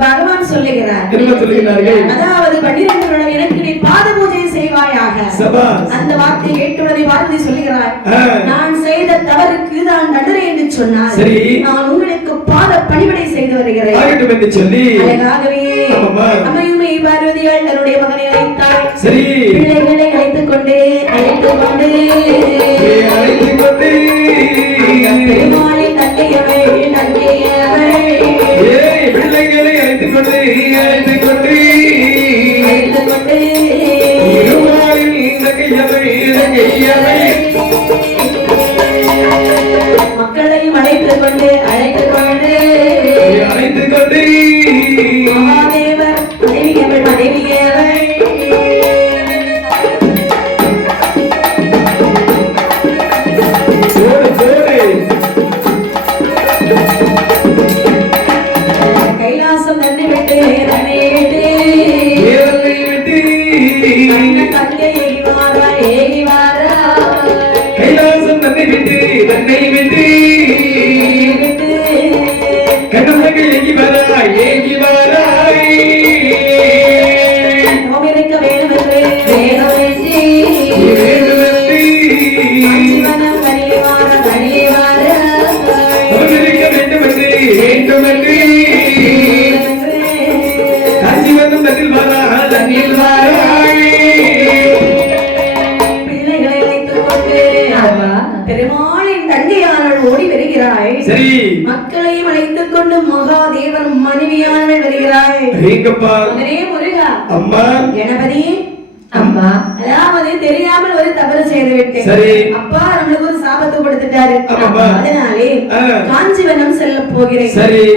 பகவான் சொல்லுகிறார். என்ன சொல்லுகிறார்கள்? அதாவது 12 வருடம் எனக்கு நீ பாத பூஜை செய்வாயாக. அந்த வார்த்தை கேட்டுள்ளதை பார்வதி சொல்லுகிறார், நான் செய்த தவறுக்கு நான் தண்டனை என்று சொன்னார். நான் உங்களுக்கு பாத பணிவிடை செய்து வருகிறேன் என்று சொல்லி அழகாகவே அம்மையுமே பார்வதியால் தன்னுடைய மகனை அழைத்தாள். பிள்ளைகளை அழைத்துக் கொண்டு பெருமாளின் தங்கையவள் பிள்ளைகளை அழைத்துக் கொண்டு மக்களையும் அழைத்துக் கொண்டு மகாதேவர் மனைவியவள் கைலாசம் தன்னை விட்டு பெருமாளின் தங்கையானவள் ஓடி வருகிறாள். மக்களையும் அழைத்துக் கொண்டு மகாதேவர் மனைவியானவள் வருகிறாள். முருகா அம்மா கணபதி அம்மா அதாவது தெரியாமல் ஒரு தவறு செய்து விட்டேன். அப்பா நம்மளுக்கு ஒரு சாபத்தை கொடுத்துட்டாரு. அதனாலே காஞ்சிவனம் செல்ல போகிறேன்.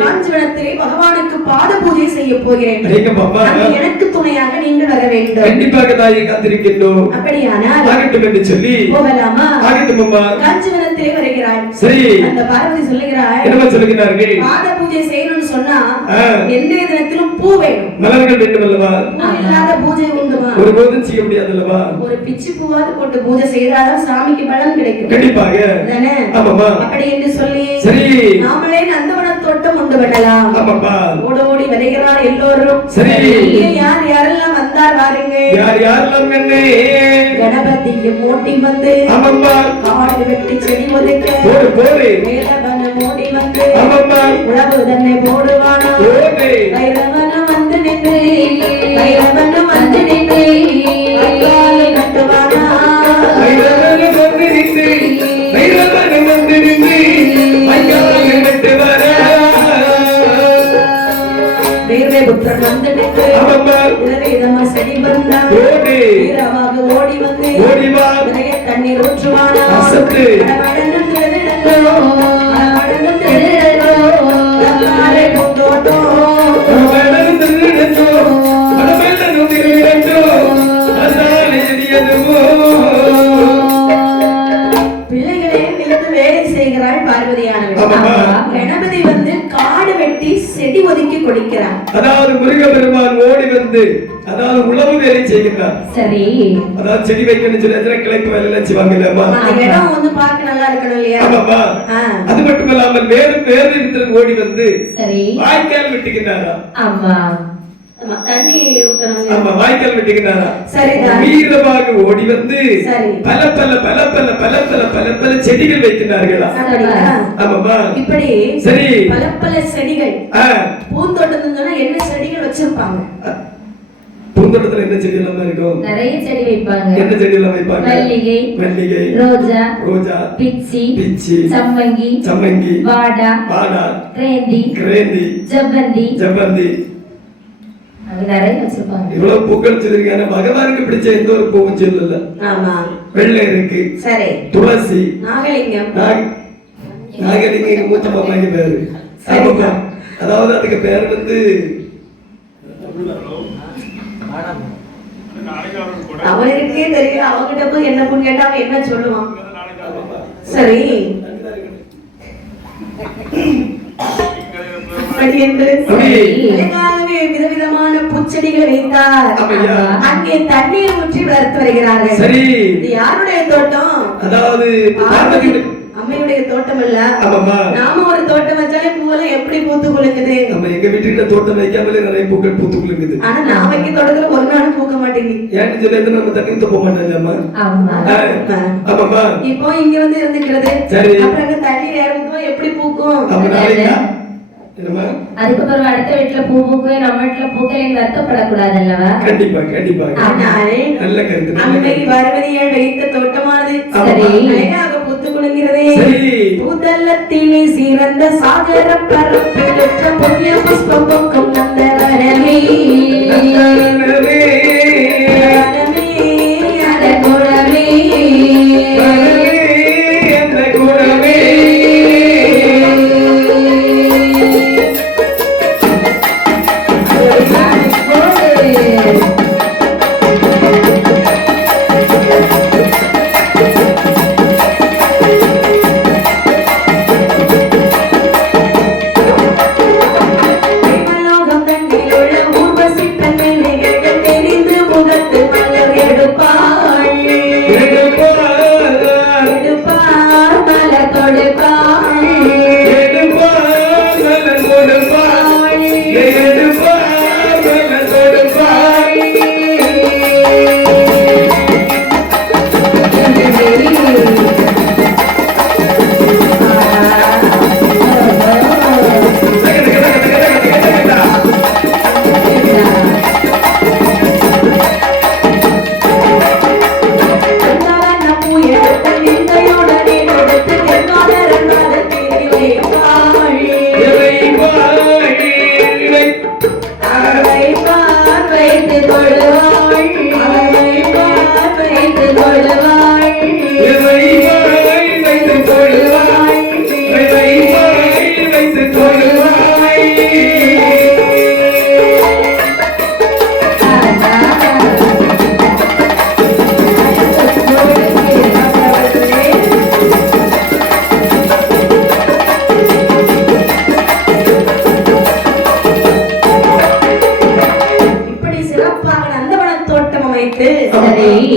காஞ்சிவனத்திலே பகவானுக்கு பாத பூஜை செய்ய போகிறேன். எனக்கு துணையாக நீங்கள் வர வேண்டும். கண்டிப்பாக தாயை காத்திருக்கின்றோம். அப்படியானால் ஆகட்டும் என்று சொல்லி போகலாமா? ஆகட்டும் அம்மா. காஞ்சிவனத்திலே வருகிறாள். அந்த பார்வதி சொல்லுகிறாள், என்ன சொல்லுகிறார்கள்? பாத பூஜை செய்யணும்னு சொன்னா எந்த தினத்திலும் பூ வேணும், மலர்கள் வேண்டும் அல்லவா? இல்லாத பூஜை உண்டுமா? ஒருபோதும் செய்ய முடியாது அல்லவா? ஒரு பிச்சி பூவாது போட்டு பூஜை செய்தாதான் சாமிக்கு பலன் கிடைக்கும். கண்டிப்பாக தானே? ஆமாமா. அப்படி என்று சொல்லி சரி நாமளே நந்தவன தோட்டம் உண்டு பண்ணலாம். ஆமாப்பா. ஓடி வருகிறார் எல்லோரும். சரி யார் யாரெல்லாம் வந்தார் பாருங்க. யார் யாரெல்லாம் கண்ணே? கணபதியை ஓட்டி வந்து ஆமாப்பா காடு வெட்டி செடி ஒதுக்க போடு வேலவனம் ஓடி வந்து ஆமாப்பா உழவு தன்னை போடுவானா. வைரவனம் வந்து நின்று அக்காலை கட்டுவானா. புத்திரன் வந்து நின்று செடி வந்தான். ஓடி வந்து தண்ணீர் ஊற்றுவானா. பிள்ளைகளே விழுந்து வேலை செய்கிறாள் பார்வதியானவள். கணபதி வந்து காடு வெட்டி செடி ஒதுக்கி கொடுக்கிறார். அதாவது முருகப்பெருமான் ஓடி வந்து அதாவது உழவு வேலை செய்கிறார். சரி அதாவது செடி வைக்கணும்னு சொல்லி கிளைப்பு வேலை எல்லாம் செய்வாங்கல்லம்மா. இடம் வந்து பார்க்க நல்லா இருக்கணும் இல்லையா? ஆமாப்பா. அது மட்டும் இல்லாமல் வேறு இடத்துல ஓடி வந்து வாய்க்கால் வெட்டுகிறாரா. ஆமா தண்ணி ஊத்தணும். ஆமா வாய்க்கால் வெட்டுகிறாரா. சரி வீரமாக ஓடி வந்து பல பல பல பல பல பல பல பல செடிகள் வைக்கிறார்களா. ஆமாப்பா. இப்படி சரி பல பல செடிகள் பூந்தோட்டத்துல சொன்னா என்ன செடிகள் வச்சிருப்பாங்க? பூந்தோட்டத்துல என்ன செடி எல்லாம் இருக்கும்? நிறைய செடி வைப்பாங்க. என்ன செடி எல்லாம் வைப்பாங்க? மல்லிகை, ரோஜா, பிச்சி, சம்மங்கி, வாடா, கிரேந்தி, ஜவ்வந்தி நிறைய வச்சிருப்பாங்க. இவ்வளவு பூக்கள் வச்சிருக்காங்க. பகவானுக்கு பிடிச்ச எந்த ஒரு பூவும் சொல்லல. ஆமா வெள்ளை இருக்கு. சரி துளசி, நாகலிங்கம் மூத்த மாமாக்கு பேரு. அதாவது அதுக்கு பேர் வந்து அவனுக்கே தெரியல. அவங்கிட்ட போய் என்ன பொண்ணு கேட்டா அவன் என்ன சொல்லுவான்? சரி விதவிதமான பூச்செடிகள் வைத்தார். அங்கே தண்ணீர் ஊற்றி வளர்த்து வருகிறார்கள். யாருடைய தோட்டம்? அதாவது அம்மையுடைய தோட்டம் இல்ல. ஆமாமா. நாம ஒரு தோட்டம் வச்சாலே பூவெல்லாம் எப்படி பூத்து குலுங்குது. நம்ம எங்க வீட்டுல தோட்டம் வைக்காமலே நிறைய பூக்கள் பூத்து குலுங்குது. ஆனா நான் வைக்க தோட்டத்துல ஒரு நாளும் பூக்க மாட்டேங்குது. ஏன்னு சொல்லி நம்ம தண்ணி ஊத்த போக மாட்டோம்மா. ஆமாமா. இப்போ இங்க வந்து இருந்துக்கிறது. சரி. அப்புறம் தண்ணி நேரம் ஊத்துவோம் எப்படி பூக்கும். அதுக்கப்புறம் அடுத்த வீட்டுல பூ பூக்கு நம்ம வீட்டுல பூக்கலைன்னு வருத்தப்படக்கூடாது அல்லவா? கண்டிப்பா கண்டிப்பா. நல்ல கருத்து. அன்னை பார்வதியால் வைத்த தோட்டமானது அழகாக பூத்து குலுங்கிறதே. பூதல்லத்திலே சிறந்த சாகர பரப்பு பெற்ற புண்ணிய புஷ்பம் பூக்கும் நந்தவனமே.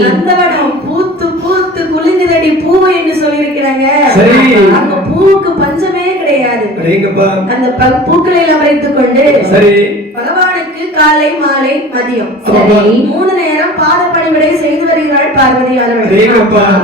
நந்தவனம் பூத்து பூத்து குலுங்குதடி பூவை என்று சொல்லியிருக்கிறாங்க. அங்க பூவுக்கு பஞ்சமே கிடையாது. அந்த பூக்களை எல்லாம் வைத்துக் கொண்டு பகவானுக்கு காலை மாலை மதியம் 3 நேரம் பாத பணிவிடை செய்து வருகிறாள் பார்வதியாளர்கள்.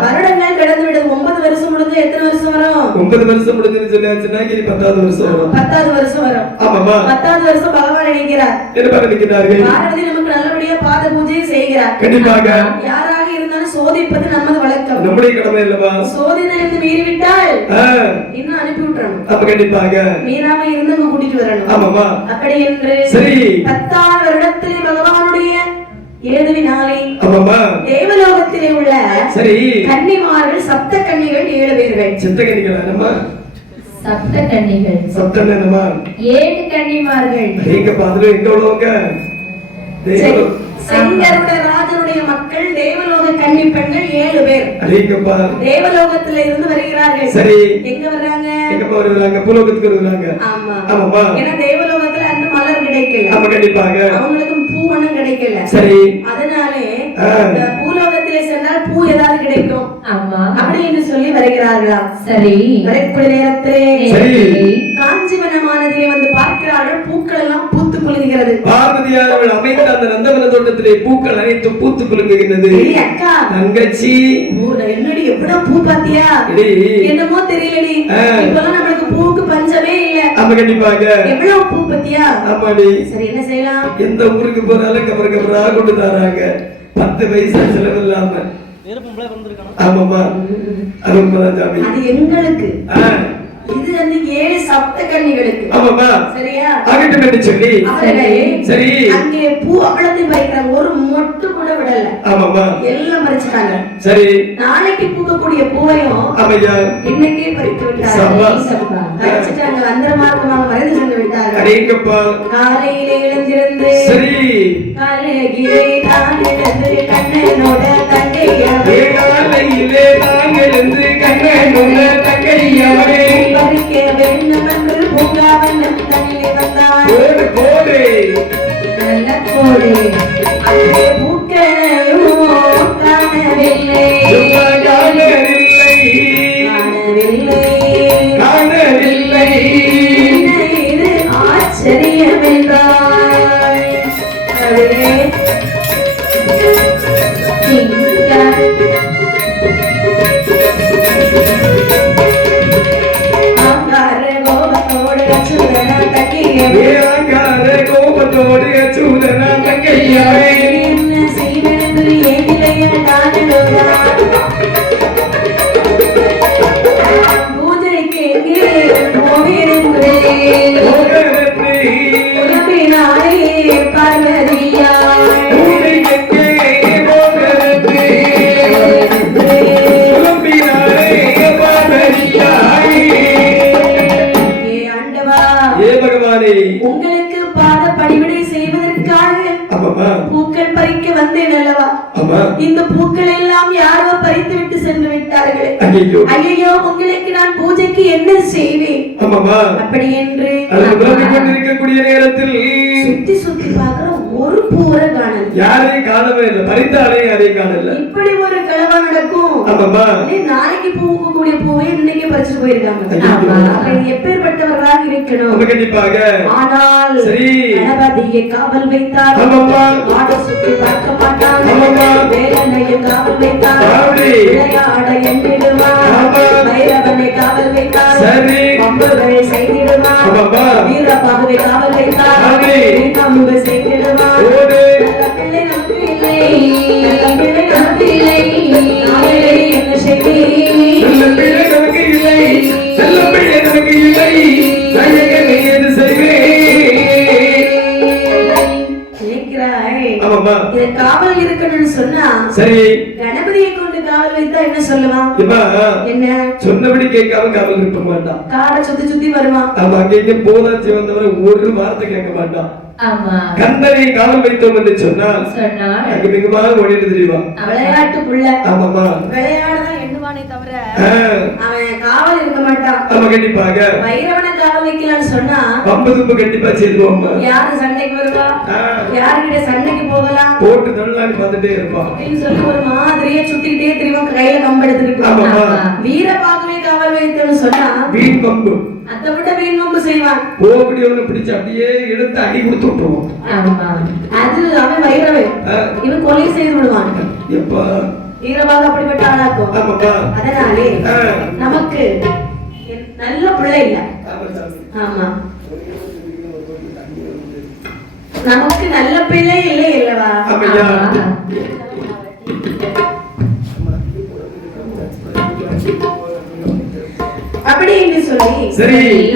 வருடங்கள் கடந்து விடுது. 9 வருஷம் முடிஞ்சு எத்தனை வருஷம் வரும்? 9 வருஷம் முடிஞ்சு சொன்னாச்சுன்னா 10வது வருஷம் வரும். 10வது வருஷம் வரும். ஆமாமா. 10வது வருஷம் பகவான் நினைக்கிறார். பார்வதி நமக்கு நல்லபடியா பாத பூஜை செய்கிறார். கண்டிப்பாக. யாராக இருந்தாலும் சோதிப்பது நமது வழக்கம். நம்முடைய கடமை அல்லவா? சோதனையிலிருந்து மீறி விட்டால் இன்னும் அனுப்பி விட்டுறணும். அப்ப கண்டிப்பாக மீறாம இருந்து நம்ம கூட்டிட்டு வரணும். ஆமாமா. அப்படி என்று சரி 10வது வருடத்திலே பகவானுடைய ஏழுவினாலே தேவலோகத்திலே உள்ள சரி கன்னிமார்கள் சப்த கன்னிகள் 7 பேர்கள். சப்த கன்னிகள் என்னமா? சப்த கன்னிகள். சப்த என்னமா? 7 கன்னிமார்கள். எங்க பாதுல எங்க உள்ளவங்க? செங்கருட ராஜனுடைய மக்கள் தேவலோக கன்னி பெண்கள் 7 பேர். அடேங்கப்பா. தேவலோகத்தில இருந்து வருகிறார்கள். சரி. எங்க வர்றாங்க? எங்க வருவாங்க? பூலோகத்துக்கு வருவாங்க. ஆமா. ஆமாமா. ஏன்னா தேவலோகத்துல அந்த மலர் கிடைக்கல. ஆமா கண்டிப்பாக. அவங்களுக்கு பூவனம் கிடைக்கல. சரி. அதனாலே பூலோகத்திலே சென்றால் பூ ஏதாவது கிடைக்கும். ஆமா. அப்படின்னு சொல்லி வருகிறார்களா? சரி. வரக்கூடிய நேரத்திலே சரி காஞ்சிவனமானதிலே வந்து பார்க்கிறார்கள். பூக்கள் எல்லாம் பூத்து குலுங்குகிறது. பார்வதியார் அமைத்த அந்த நந்தவன தோட்டத்திலே பூக்கள் அனைத்தும் பூத்து குலுங்குகிறது. அக்கா தங்கச்சி என்னடி எவ்வளவு பூ பாத்தியா? என்னமோ தெரியலடி. இப்பெல்லாம் நமக்கு பூவுக்கு பஞ்சமே இல்ல. ஆமா கண்டிப்பாக. எவ்வளவு பூ பாத்தியா? ஆமாடி. சரி என்ன செய்யலாம்? எந்த ஊருக்கு போனாலும் கபர் கபரா கொண்டு தராங்க. 10 பைசா செலவு இல்லாம. ஆமாமா. அது உண்மைதான் சாமி. அது எங்களுக்கு. இது வந்து 7 சப்த கன்னிகளுக்கு. ஆமாமா. சரியா? ஆகட்டும் என்று சொல்லி சரி அங்கே பூ அவ்வளவு பறிக்கிறாங்க. ஒரு மொட்டு கூட விடல. ஆமாமா. எல்லாம் பறிச்சிட்டாங்க. சரி நாளைக்கு பூக்கக்கூடிய பூவையும் ஆமையா இன்னைக்கே பறித்து விட்டாங்க. பறிச்சிட்டாங்க. அந்தர மார்க்கமாக மறைந்து சென்று விட்டார்கள். அடேங்கப்பா. காலையிலே எழுந்திருந்து சரி காலையிலே தான் எழுந்து கண்ணனோட தங்கையாவே. காலையிலே தான் எழுந்து கண்ணனோட தங்கையாவே பறிக்க வேண்டும் என்று பூங்காவன் தன்னிலே வந்தான். போடு போடு நல்ல போடு. அங்கே பூக்களையும் காணவில்லை. காணவில்லை ஓடு அச்சூதனா தங்கையவே என்ன செய்வென்று ஏதிலைய நாடுகிறார் பூஜைக்கு எங்கே போகிறே உறவினாரே பார்வதியாய் உங்களுக்கு பாத பணிவிடை செய்வதற்காக பூக்கள் பறிக்க வந்தேன் அல்லவா? இந்த பூக்கள் எல்லாம் யாரோ பறித்து விட்டு சென்று விட்டார்கள். ஐயோ, உங்களுக்கு நான் பூஜைக்கு என்ன செய்வேன்? அப்படி என்று இருக்கக்கூடிய நேரத்தில் சுத்தி சுத்தி பார்க்கிற ஒரு பூர காணல், யாரையும் காணவே இல்லை, பறித்தாலே யாரையும் காணல. இப்படி ஒரு கலவா நடக்கும். நாளைக்கு பூக்கக்கூடிய பூவை இன்னைக்கு பறிச்சுட்டு போயிருக்காங்க. எப்பேற்பட்டவர்களாக இருக்கணும்? கண்டிப்பாக. ஆனால் கணபதியை காவல் வைத்தார், ஆட சுத்தி பார்க்க மாட்டாங்க, வேலனையை காவல் வைத்தார், விளையாட எண்ணிடுவார், பைரவனை காவல் வைத்தார், அம்புகளை செய்திடுவார், வீரபாகுவை காவல் வைத்தார், வீரமுக செய்திடுவார். பிள்ளை நமக்கு இல்லை, பிள்ளை நமக்கு இல்லை, என்ன செய்வேன்? பிள்ளை நமக்கு இல்லை, நல்ல பிள்ளை நமக்கு இல்லை, காவல் இருக்கணும்னு சொன்னா சரி, கணபதியை கொண்டு காவல் வைத்தா என்ன சொல்லுவான்? என்ன சொன்னபடி கேட்காம காவல் இருக்க மாட்டான், காடை சுத்தி சுத்தி வருவான். அவன் அங்கே போதாச்சி வந்தவரை ஒரு வார்த்தை கேட்க மாட்டான். கந்தனை காவல் வைத்தோம் என்று சொன்னால் அங்க மிகமாக ஓடிட்டு தெரியுவான். விளையாட்டு புள்ள, ஆமாமா, விளையாடுதான் எண்ணுவானே தவிர அவன் காவல் இருக்க மாட்டான். ஆமா, கண்டிப்பாக. பைரவனை காவல் வைக்கலாம்னு சொன்னா பம்பு கண்டிப்பா செய்வோம். யாரு சண்டைக்கு வருவா, யாருக்கிட்ட சண்டைக்கு போகலாம், போட்டு தள்ளாடி பார்த்துட்டே இருப்பான் அப்படின்னு சொல்லி ஒரு மாதிரியே சுத்திக்கிட்டே தெரியும், கையில கம்பு எடுத்துருக்கு. வீரபாகுவை காவல் வைத்தோம்னு சொன்னா வீண் பம்பு, அதை விட வீண் பம்பு செய்வான். போகக்கூடியவனை பிடிச்சு அப்படியே எடுத்து அடி கொடுத்து விட்டுருவோம். அது அவன் வைரவன், இவன் கொலை செய்து விடுவான். எப்ப வீரபாகு அப்படிப்பட்ட ஆளாக்கும். அதனாலே நமக்கு நல்ல பிள்ளை இல்ல. ஆமா, நமக்கு நல்ல பிள்ளை இல்லை இல்லவா? அப்படி என்று சொல்லி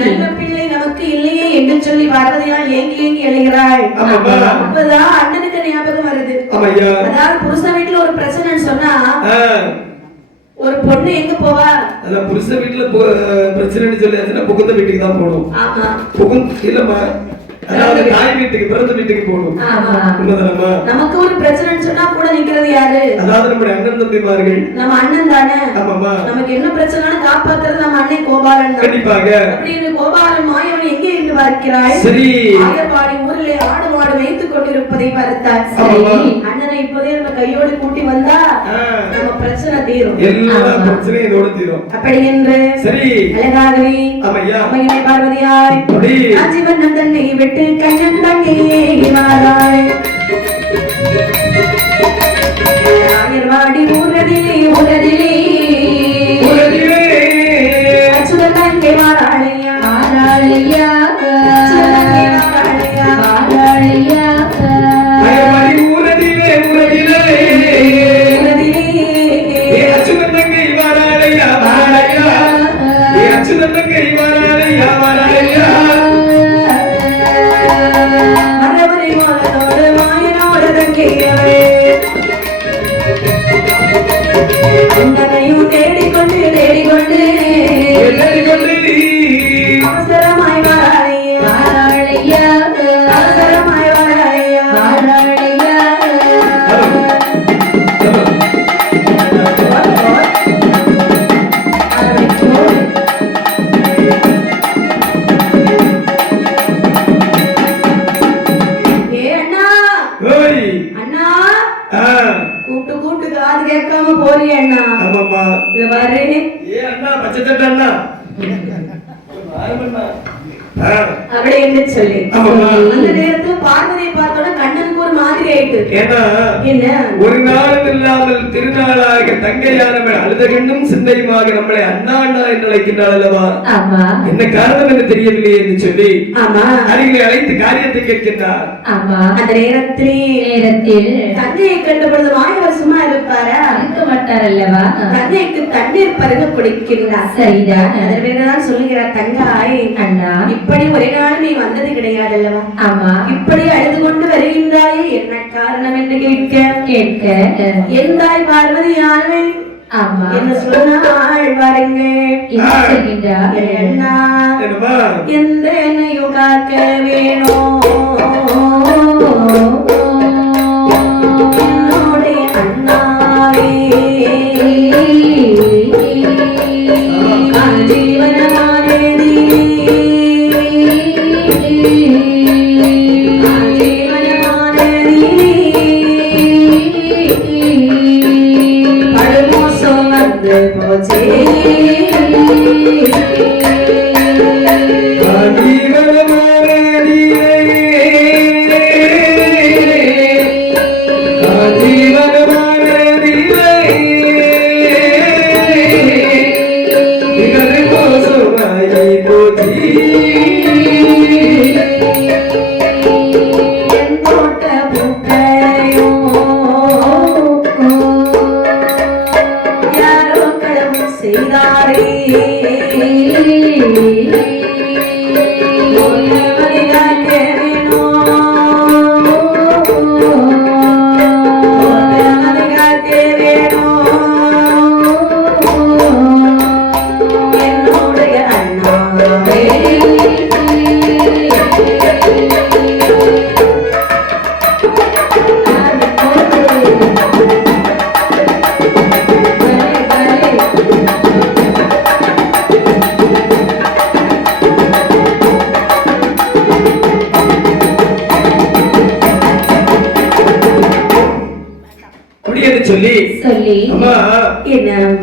நல்ல பிள்ளை நமக்கு இல்லையே என்று சொல்லி பார்வதியால் ஏங்கி ஏங்கி எழுகிறாள். அப்பதான் அண்ணனுக்கு ஞாபகம் வருது. அதாவது புருஷ வீட்டுல ஒரு பிரச்சனைன்னு சொன்னா ஒரு பொண்ணு எங்க போவா? புருஷ வீட்டுல பிரச்சனைன்னு சொல்லியாச்சுன்னா புகுந்த வீட்டுக்கு தான் போகணும். ஆமா, இல்லம்மா, அதாவது தாய் வீட்டுக்கு, பிறந்த வீட்டுக்கு போகணும். நமக்கு ஒரு பிரச்சனைன்னு சொன்னா கூட நிக்கிறது யாரு? அதாவது நம்முடைய அண்ணன் தம்பிமார்கள். நம்ம அண்ணன் தானே. ஆமாமா, நமக்கு என்ன பிரச்சனைன்னு காப்பாத்துறது நம்ம அண்ணன் கோபாலன். கண்டிப்பாக. அப்படின்னு கோபாலன் மாயவன் எங்கே இருந்து பார்க்கிறாய்? சரி, ஆயர்பாடி ஊரிலே ஆடு மாடு வைத்துக் கொண்டிருப்பதை பார்த்தார். அண்ணனை இப்போதே நம்ம கையோடு கூட்டி வந்தா நம்ம பிரச்சனை தீரும், எல்லா பிரச்சனையும் இதோட தீரும். அப்படி என்று சரி அழகாகவே அம்மையை பார்வதியாய் ஆஜீவன் தன்னை விட்டு கண்ணன் தன்னையே வாராய். ஆயர்வாடி ஊரதிலே ஊரதிலே அச்சுதன் தங்கை வாராளையா வாராளையா வாராளையா ஆயர்வாடி ஊரதிலே ஊரதிலே அச்சுதன் தங்கை வாராளையா வாராளையா அச்சுதன் தங்கை வாராளையா வாராளையா தேடிக்கொண்டு தேடிக்கொண்டு அவசரமாய் வாராளையா வாராளையா அவசரமாய் வாராளையா வாராளையா. கூட்டு காது கேட்காம போறிய அண்ணா? ஆமாமா, இது பாரு. அண்ணா பச்சை சட்டை அண்ணா அப்படி என்று சொல்லி அந்த நேரத்துல பார்வதியை பார்த்தோட கண்ணனுக்கு ஒரு மாதிரி ஆயிட்டு. ஏன்னா என்ன ஒரு நாள் மட்டுமல்லாமல் திருநாளாக தங்கையானவள் அழுத கண்ணும் சிந்தையுமாக நம்மளை அண்ணா அண்ணா என்று அழைக்கின்றாள் அல்லவா? என்ன காரணம் என்று தெரியவில்லையே என்று சொல்லி அருகிலே அழைத்து காரியத்தை கேட்கின்றார். அந்த நேரத்தில் தங்கையை கண்ட பொழுது மாயவர் சும்மா இருப்பாரா? இருக்க மாட்டார் அல்லவா? தங்கைக்கு தண்ணீர் பருக கொடுக்கின்றார். சரிதான். அதன் பிறகுதான் சொல்லுகிறார், தங்காய் அண்ணா, இப்படி ஒரு நாள் நீ வந்தது கிடையாது அல்லவா? ஆமா. இப்படி அழுது கொண்டு வருகின்றாயே, என்ன காரணம் என்று கேட்க எந்தாய் பார்வதி யானை ஆமா என்ன சொன்னாள் பாருங்க. என்ன எந்த என்னையும் காக்க வேணும் என்னுடைய அண்ணாவே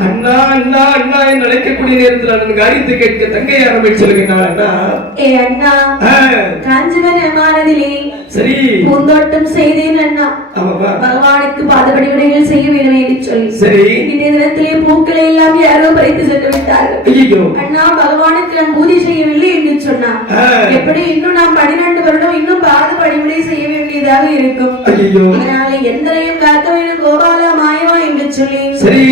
அண்ணா அண்ணா அண்ணா என்று அழைக்கக்கூடிய நேரத்தில் காரியத்தை கேட்க தங்கை ஆரம்பிச்சு சொல்லுகிறாள். அண்ணா காஞ்சிபுரமானதிலே சரி பூந்தோட்டம் செய்தேன் அண்ணா. பகவானுக்கு பாதபடி விடைகள் செய்ய வேண்டும் என்று சொல்லி சரி இந்த தினத்திலே பூக்களை எல்லாம் யாரோ பறித்து சென்று விட்டார்கள். அண்ணா பகவானுக்கு நான் பூஜை செய்யவில்லை என்று சொன்னார். எப்படி இன்னும் நாம் 12 வருடம் இன்னும் பாதபடி விடை செய்ய வேண்டியதாக இருக்கும். அதனால எந்தனையும் காக்க வேண்டும் கோபாலா மாயவா என்று சொல்லி சரி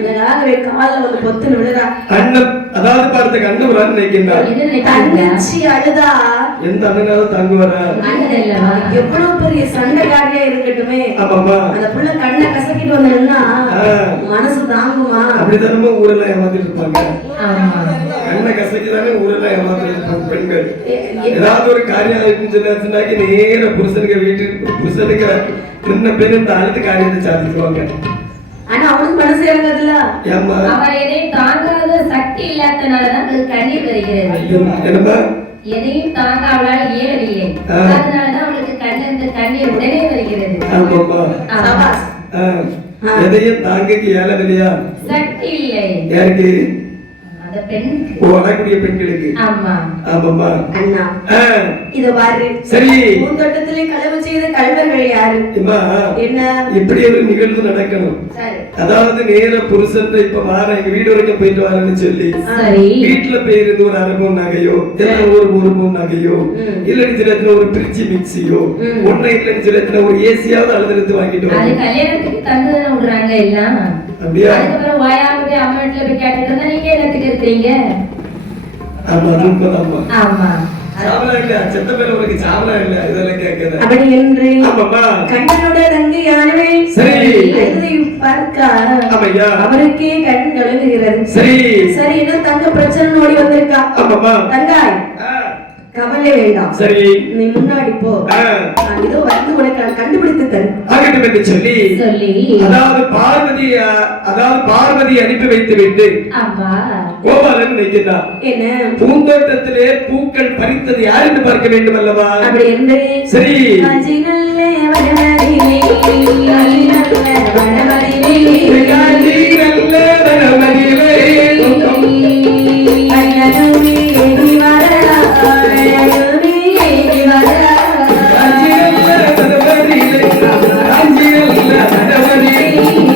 அதனால காலில் வந்து பொத்துன்னு விழுறா. அண்ணன் அதாவது பார்த்து கண்டு வரான்னு நினைக்கின்றார். தங்கச்சி அழுதா எந்த அண்ணனாவது தங்குவாரா? எவ்வளவு பெரிய சண்டைக்காரியா இருக்கட்டுமே அந்த புள்ள கண்ணை கசக்கிட்டு வந்தா மனசு தாங்குமா? அப்படித்தானே ஊரெல்லாம் ஏமாத்திட்டு இருப்பாங்க. கண்ணை கசக்கிதானே ஊரெல்லாம் ஏமாத்திட்டு இருப்பாங்க பெண்கள். ஏதாவது ஒரு காரியம் சொன்னாக்கி நேர புருஷனுக்கு வீட்டுக்கு புருஷனுக்கு முன்ன பேர் இந்த அழுத்து காரியத்தை சாதிச்சுவாங்க. ஆனா அவனுக்கு மனசு இறங்காதுல்ல. அவர் எதையும் தாங்காத சக்தி இல்லாதனாலதான் கண்ணீர் வருகிறது. எதையும் தாங்க அவளால் இயலவில்லை. அதனாலதான் அவளுக்கு கண்ணீர் உடனே வருகிறது. எதையும் தாங்கக்கு இயலவில்லையா? சக்தி இல்லை. யாருக்கு? பெண்களுக்கு. பெண்களுக்கு. ஆமா ஆமாமா அண்ணா இது பாரு. சரி பூந்தோட்டத்திலே களவு செய்த கல்வர்கள் யாரு? என்ன இப்படி ஒரு நிகழ்வு நடக்கணும். அதாவது நேர புருஷன் இப்ப வார எங்க வீடு வரைக்கும் போயிட்டு வரேன்னு சொல்லி வீட்டுல போயிருந்து ஒரு அரபம் நகையோ ஒரு பவுன் நகையோ இல்லன்னு சொல்லி ஒரு பிரிட்ஜ் மிக்சியோ ஒன்னும் இல்லன்னு சொல்லி ஒரு ஏசியாவது அழுது வாங்கிட்டு வரும். கல்யாணத்துக்கு தந்து விடுறாங்க எல்லாம். அப்படியா? அதுக்கப்புறம் வாயாவது அம்மா வீட்டுல போய் கேட்டுட்டு இருந்தா நீங்க என்னத்துக்கு இருக்கீங்க? ஆமா உண்மைதாம்மா. ஆமா சாவலா இல்ல செத்த பேர் உனக்கு சாவலா இல்ல இதெல்லாம் கேட்கறது. அப்படி என்று ஆமாம்மா கண்ணனோட தங்கை யானவே சரி அழுதை பார்க்க ஆமையா அவருக்கே கண் கலங்குகிறது. சரி சரி என்ன தங்க பிரச்சனை ஓடி வந்திருக்கா. ஆமாம்மா தங்காய் கவலை வேண்டாம். சரி நீ முன்னாடி போ. இதோ வந்து உனக்கு கண்டுபிடித்து தரு ஆகட்டும் என்று சொல்லி அதாவது பார்வதி அனுப்பி வைத்து விட்டு கோபாலன் நிற்கிறார். என்ன பூந்தோட்டத்திலே பூக்கள் பறித்தது யார் என்று பார்க்க வேண்டும் அல்லவா? அப்படி என்று சரி Thank you.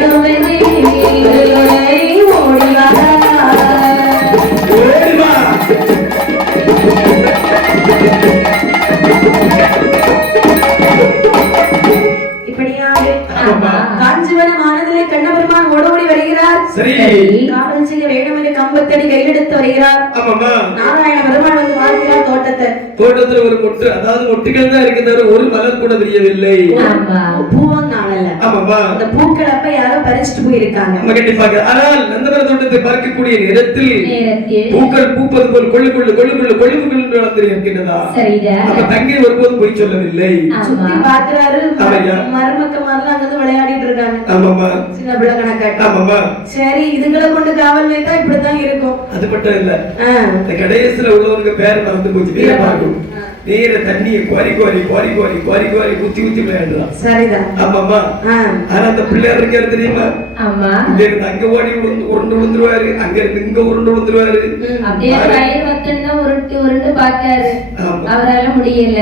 வேணுமெனே ஓடி வா. இப்படியாக காஞ்சிபுரம் ஆனதிலே கண்ணபெருமான் ஓடோடி வருகிறார். சரி காவல் செய்ய வேண்டும் என்று கம்பத்தடி கையெடுத்து வருகிறார். நாராயண பெருமான் வந்து வாழ்கிறார் தோட்டத்துல ஒரு மொட்டு, அதாவது மொட்டுகள் தான் இருக்கிறது, ஒரு மலர் கூட தெரியவில்லை. பூவங்காணல அந்த பூக்கள் அப்ப யாரோ பறிச்சுட்டு போயிருக்காங்க. கண்டிப்பாக. ஆனால் நந்தவர தோட்டத்தை பார்க்கக்கூடிய நேரத்தில் பூக்கள் பூப்பது போல் கொள்ளு கொள்ளு கொள்ளு கொள்ளு கொழுப்பு கொள்ளு வளர்ந்திருக்கின்றதா? அப்ப தங்கை ஒருபோதும் போய் சொல்லவில்லை. சுத்தி பாக்குறாரு, மருமக்கமாரெல்லாம் அங்க விளையாடிட்டு இருக்காங்க. சின்ன பிள்ளை கணக்காட்டு. சரி, இதுங்களை கொண்டு காவல் வைத்தா இப்படித்தான் இருக்கும். அது மட்டும் இல்ல, இந்த கடைசியில உள்ளவங்க பேர் மறந்து போச்சு. வீரபாகு நீர தண்ணியை quarry quarry quarry quarry quarry quarry ஊத்தி ஊத்தி விளையாடுறான். சரிதான். ஆமாமா. ஆனா அந்த பிள்ளையார் இருக்காரு தெரியுமா? இங்க இருந்து அங்க ஓடி உருண்டு விழுந்துருவாரு, அங்க இருந்து இங்க உருண்டு விழுந்துருவாரு. அப்படியே வயிறு வத்தன்னு உருட்டு உருண்டு பாக்காரு, அவரால முடியல.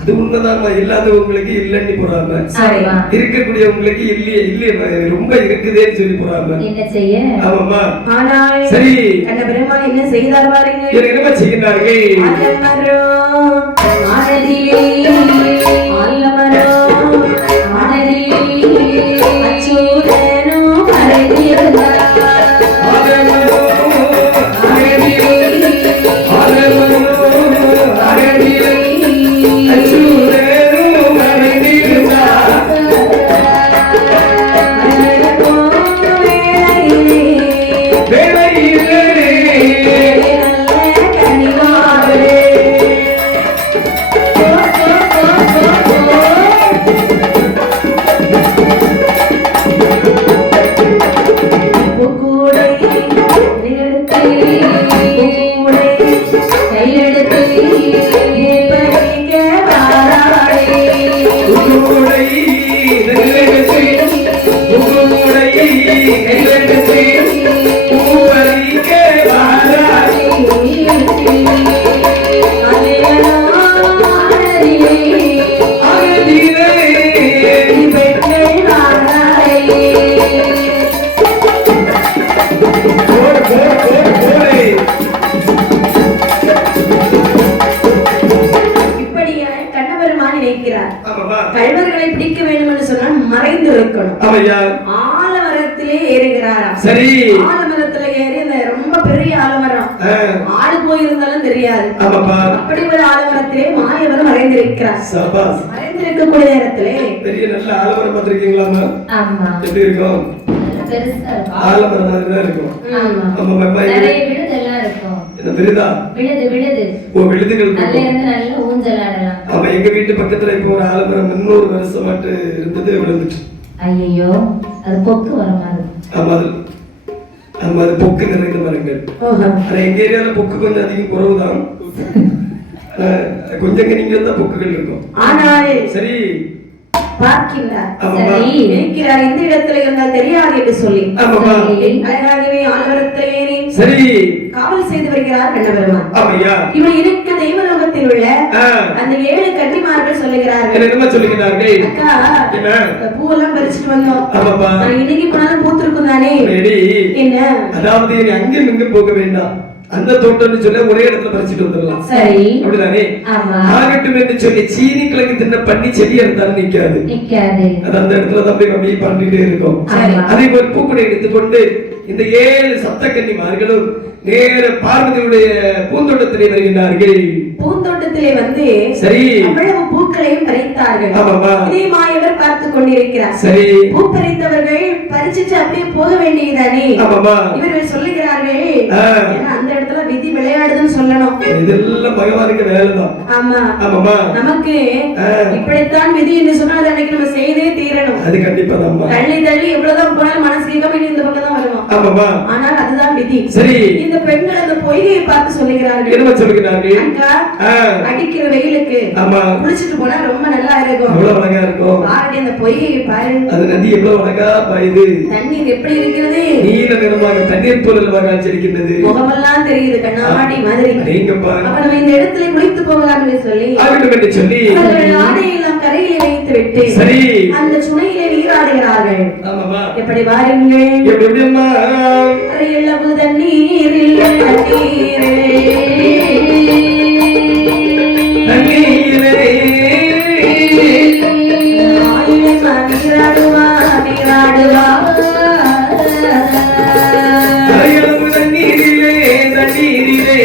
அது உண்மைதான். இல்லாதவங்களுக்கு இல்லன்னு போறாம, இருக்கக்கூடியவங்களுக்கு இல்லையே இல்லையே ரொம்ப இருக்குதேன்னு சொல்லி போறாம. என்ன செய்ய? ஆமாமா. ஆனால் சரி, கண்ண பெருமான் என்ன செய்தார் பாருங்க. என்ன செய்கிறார்கள்? கள்வர்களை பிடிக்க வேண்டும் என்று சொன்னால் மறைந்து இருக்கணும். ஆலமரத்திலே ஏறுகிறாராம். சரி, ஆலமரத்துல ஏறி அந்த ரொம்ப பெரிய ஆலமரம், ஆடு போயிருந்தாலும் தெரியாது. அப்படி ஒரு ஆலமரத்திலே மாயவர் மறைந்திருக்கிறார். மறைந்திருக்கக்கூடிய நேரத்திலே பெரிய நல்ல ஆலமரம் பார்த்திருக்கீங்களா? ஆமா. எப்படி இருக்கும்? ஆலமரம் மாதிரி தான் இருக்கும். நிறைய விழுதெல்லாம் இருக்கும். விழுதா? விழுது விழுது. ஓ, விழுதுகள் நல்ல ஊஞ்சலாடலாம். ஆமா, எங்க வீட்டு பக்கத்துல இப்போ ஒரு ஆலமரம் 300 வருஷமாட்டு இருந்தது, விழுந்துட்டு. ஐயோ, அது பொக்கு வர மாதிரி. ஆமா, அது பொக்கு நிறைந்த மரங்கள். ஆனா எங்க ஏரியால பொக்கு கொஞ்சம் அதிகம் குறவுதான். கொஞ்சம் நீங்க தான் பொக்குகள் இருக்கும். ஆனால் சரி பார்க்கிறார். சரி, இருக்கிறார். இந்த இடத்துல இருந்தால் தெரியாது என்று சொல்லி அழகாகவே ஆலமரத்தில் ஏறி சரி காவல் செய்து வருகிறார் கண்ணபெருமான். இவன் இருக்க தெய்வலோகத்தில் உள்ள அந்த 7 கன்னிமார்கள் சொல்லுகிறார்கள். என்ன சொல்லுகிறார்கள்? அக்கா, பூவெல்லாம் பறிச்சுட்டு வந்தோம், இன்னைக்கு போனாலும் பூத்திருக்கும் தானே. என்ன? அதாவது அங்கேயும் இங்கும் போக வேண்டாம், அந்த தோட்டம்னு சொல்ல ஒரே இடத்துல பறிச்சுட்டு வந்துடலாம். சரி, அப்படிதானே? ஆகட்டும் என்று சொல்லி சீனி கிழங்கு தின்ன பண்ணி செடி எடுத்தாலும் நிக்காது. அது அந்த இடத்துல தான் போய் அப்படியே பண்ணிட்டே இருக்கும். அதே போல பூக்குடை எடுத்துக்கொண்டு இந்த 7 சப்த கன்னிமார்களும் நேர பார்வதியுடைய பூந்தோட்டத்திலே வருகின்றார்கள். பூந்தோட்டத்திலே வந்து சரி அவ்வளவு பூக்களையும் பறித்தார்கள். இதே மாயவர் பார்த்து கொண்டிருக்கிறார். சரி, பூ பறித்தவர்கள் பறிச்சுட்டு அப்படியே போக வேண்டியதானே. இவர்கள் சொல்லுகிறார்கள், அந்த இடத்துல விதி விளையாடுதுன்னு சொல்லணும். இதெல்லாம் பகவானுக்கு வேலைதான். ஆமா ஆமா, நமக்கு இப்படித்தான் விதி என்று சொன்னால் அன்னைக்கு நம்ம செய்தே தீரணும். அது கண்டிப்பா தான். தள்ளி தள்ளி எவ்வளவுதான் போனாலும் மனசு கேட்காம இந்த பக்கம் தான் வரணும். ஆமா, ஆனால் அதுதான் விதி. சரி, இந்த பெண்கள் அந்த பொய்கையை பார்த்து சொல்லுகிறார்கள். என்ன சொல்லுகிறார்கள்? அக்கா, அடிக்கிற வெயிலுக்கு குளிச்சிட்டு போனா ரொம்ப நல்லா இருக்கும். எவ்வளவு அழகா இருக்கும் பாருங்க, அந்த பொய்கையை பாரு. அது நதி எவ்வளவு அழகா பாயுது. தண்ணீர் எப்படி இருக்கிறது? நீல நிறமாக தண்ணீர் போல காட்சியிருக்கின்றது. முகமெல்லாம் தெரியுது, கண்ணாடி மாதிரி. அப்ப நம்ம இந்த இடத்துல குளித்து போகலாம்னு சொல்லி ஆடையெல்லாம் கரையிலே வைத்து வைத்து விட்டு சரி அந்த சுனையிலே நீராடுகிறார்கள். ஆமாமா எப்படி பாருங்கள், எப்படி அம்மா இளவு தண்ணீரில் தண்ணீரே தண்ணீரே நீராடுவா நீராடுவா இளவு தண்ணீரிலே தண்ணீரிலே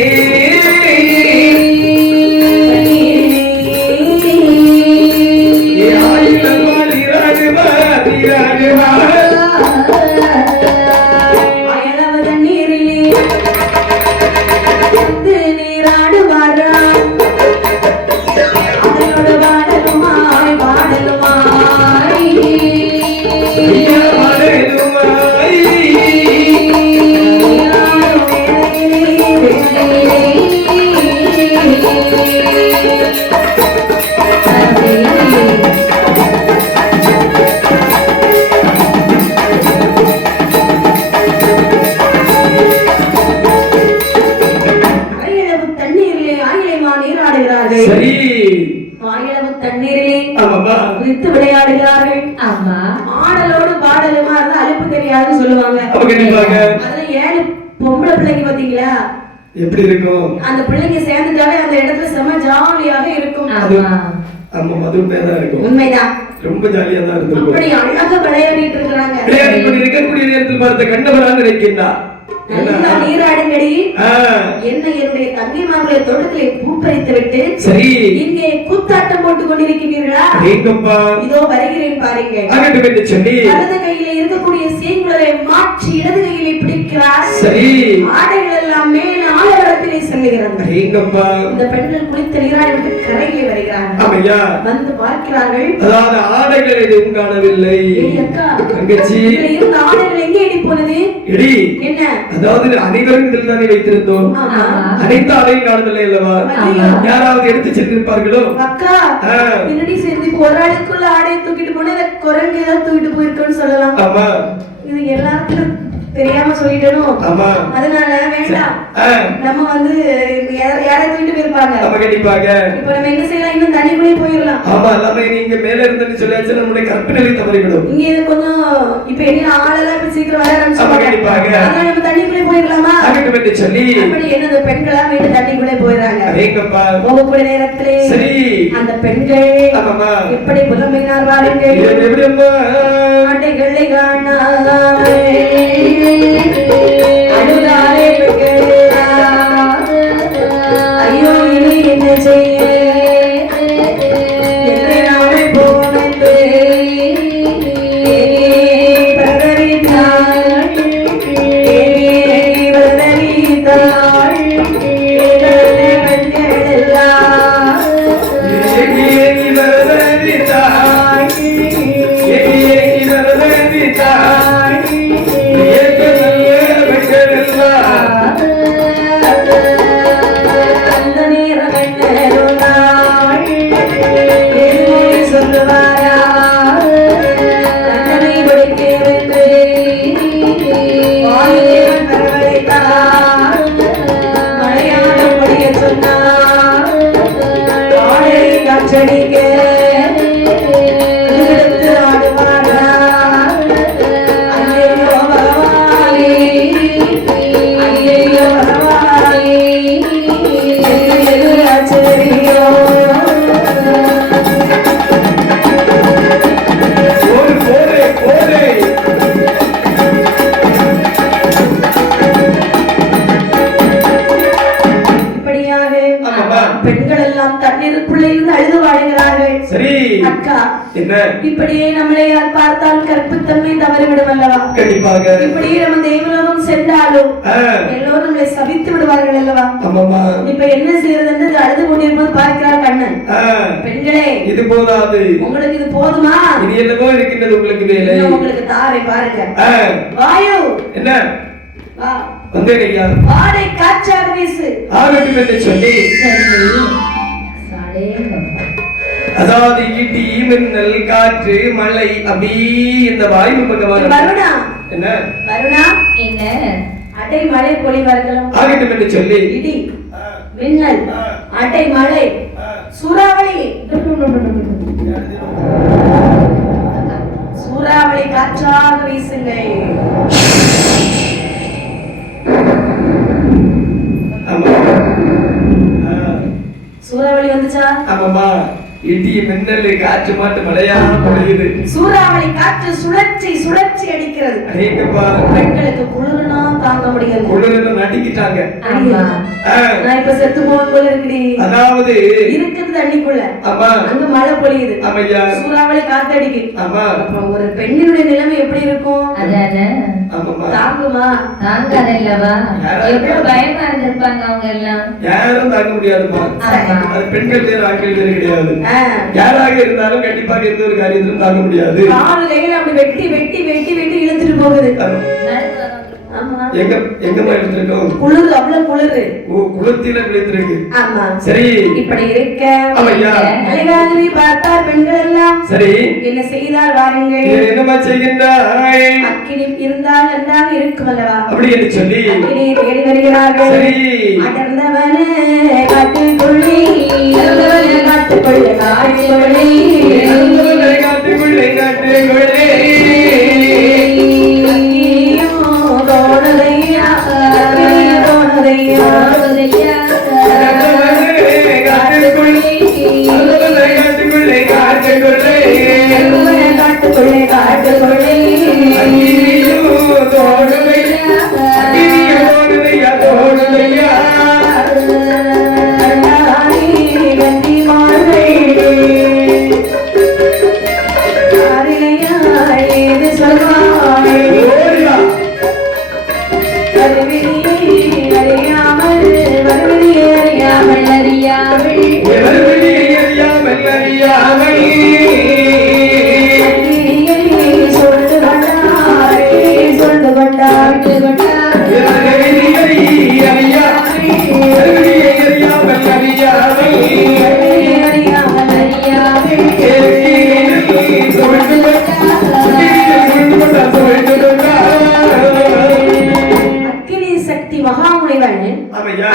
விளையாடுகிறார்கள். ஆமா, ஆடலோடு பாடலுமா இருந்தா அலுப்பு தெரியாதுன்னு சொல்லுவாங்க. அதுல 7 பொம்பளை பிள்ளைங்க பாத்தீங்களா எப்படி இருக்கும்? அந்த பிள்ளைங்க சேர்ந்துட்டாலே அந்த இடத்துல செம ஜாலியாக இருக்கும். ஆமா, அது உண்மைதான் இருக்கும். உண்மைதான், ரொம்ப ஜாலியா தான் இருக்கும். அப்படி அழகா விளையாடிட்டு இருக்காங்க. விளையாடி கொண்டு இருக்கக்கூடிய நேரத்தில் பார்த்த கண்டவராக நினைக்கின்றார். நல்லா நீராடுங்கடி, என்ன என்னுடைய தங்கைமார்களை தோட்டத்திலே பூ பறித்து விட்டு சரி இங்கே கூத்தாட்டம் போட்டுக் கொண்டிருக்கிறீர்களா? இதோ வருகிறேன் பாருங்க. வலது கையில இருக்கக்கூடிய சீங்குழலை மாற்றி இடது கையிலே பிடிக்கிறார். சரி ஆடைகள் எல்லாம் மேல ஆலவரத்திலே செல்லுகிறது. இந்த பெண்கள் குளித்து நீராடி விட்டு கரையிலே வருகிறார்கள். வந்து பார்க்கிறார்கள். அதாவது ஆடைகள் எதுவும் காணவில்லை. தங்கச்சி இருந்த ஆடைகள் எங்கே இடி போனது? இடி என்ன? அதாவது அனைவரும் இதில் தானே வைத்திருந்தோம். அனைத்து ஆடையும் காணவில்லை அல்லவா? யாராவது எடுத்து சென்றிருப்பார்களோ? அக்கா என்னடி சேர்ந்து ஒரு ஆளுக்குள்ள ஆடையை தூக்கிட்டு போனா குரங்கு ஏதாவது தூக்கிட்டு போயிருக்கோன்னு சொல்லலாம். ஆமா, இது எல்லாருக்கும் தெரியாம சொல்லிட்டணும். அதனால வேண்டாம், நம்ம வந்து யாரை தூக்கிட்டு போயிருப்பாங்க. கண்டிப்பாக இப்ப நம்ம என்ன செய்யலாம், இன்னும் தண்ணிக்குள்ளே போயிடலாம். ஆமா, எல்லாமே நீங்க மேல இருந்துன்னு சொல்லியாச்சு, நம்முடைய கற்பனை தவறிவிடும். இங்க இது கொஞ்சம் இப்ப என்ன ஆளெல்லாம் இப்ப சீக்கிரம் வர ஆரம்பிச்சுட்டாங்க. அதனால நம்ம தண்ணிக்குள்ளே போயிடலாமா சொல்லி அப்படி என்னது பெண்களா மீண்டும் தண்ணிக்குள்ளே போயிடறாங்க. போகக்கூடிய நேரத்திலே அந்த பெண்கள் எப்படி புலம்பினார் பாருங்கள். ஆடைகளை காணாமல் அழுதாரே பெண்கள், ஐயோ இனி என்ன செய்ய என்னை நாளை போனது பரதரித்தாள் பரதரித்தாள் பெண்கள் எல்லாம் பெண்கள் எல்லாம் தண்ணீருக்குள்ளே இருந்து அழுது வாழுகிறார்கள். சரி அக்கா, என்ன இப்படியே நம்மளை யார் பார்த்தால் கற்புத்தன்மை தவறிவிடும் அல்லவா? கண்டிப்பாக. இப்படியே நம்ம தேவலோகம் சென்றாலும் எல்லோரும் நம்மளை சபித்து விடுவார்கள் அல்லவா? இப்ப என்ன செய்யறதுன்னு அழுது கொண்டிருப்பது பார்க்கிறார் கண்ணன். பெண்களே, இது போதாது, உங்களுக்கு இது போதுமா? இது என்னவோ இருக்கின்றது உங்களுக்கு வேலை, உங்களுக்கு தாரை பாருங்க. வாயு என்ன வா வந்தேனையா, ஆடை காற்றாக வீசு ஆகட்டும் என்று சொல்லி அதாவது ஈட்டி மின்னல் காற்று மழை அப்படி இந்த வாயு பகவான் வருணா என்ன வருணா என்ன அடை மழை பொழிவார்களும் ஆகட்டும் என்று சொல்லி இடி மின்னல் அடை மழை சூறாவளி சூறாவளி காற்றாக வீசுங்கள். சூறாவளி வந்துச்சா? ஆமாமா. இடி மின்னல் காற்று மாட்டு மழையா பொழியுது. சூறாவளி காற்று சுழற்சி சுழற்சி அடிக்கிறது. அடேங்கப்பா. பெண்களுக்கு குளிர்னா தாங்க முடியல. குளிர்ல நடிக்கிட்டாங்க. நான் இப்ப செத்து போன போல இருக்குடி. அதாவது இருக்குது தண்ணிக்குள்ள. ஆமா. அங்க மழை பொழியுது. ஆமையா. சூறாவளி காத்தடிக்கு. ஆமா. அப்ப ஒரு பெண்ணினுடைய நிலைமை எப்படி இருக்கும்? அதானே. ஆமாமா. தாங்குமா? தாங்காதல்லவா? எவ்வளவு பயமா இருந்திருப்பாங்க அவங்க எல்லாம். யாரும் தாங்க முடியாதுமா. அது பெண்கள் வேறு ஆண்கள் வேறு கிடையாது. யாராக இருந்தாலும் கண்டிப்பாக எந்த ஒரு காரியத்திலும் தாங்க முடியாது. கால் கையில அப்படி வெட்டி வெட்டி வெட்டி வெட்டி இழுத்துட்டு போகுது. எங்க எடுத்திருக்கோம்? குளிர் அவ்வளவு குளிர். ஓ, குளிர்த்தில விளைத்திருக்கு. ஆமா. சரி. இப்படி இருக்க ஆமையா. அழகாதவி பார்த்தார் பெண்கள் எல்லாம். சரி. என்ன செய்தார் வாருங்கள். என்னமா செய்கின்றாய்? அக்கினி இருந்தால் நன்றாக இருக்கும் அல்லவா? அப்படி என்று சொல்லி அக்கினி தேடி வருகிறார்கள். சரி. அடர்ந்தவனே காட்டுக்குள்ளே காட்டுக்குள்ளே காட்டுக்குள்ளே காட்டுக்குள்ளே காட்டுக்குள்ளே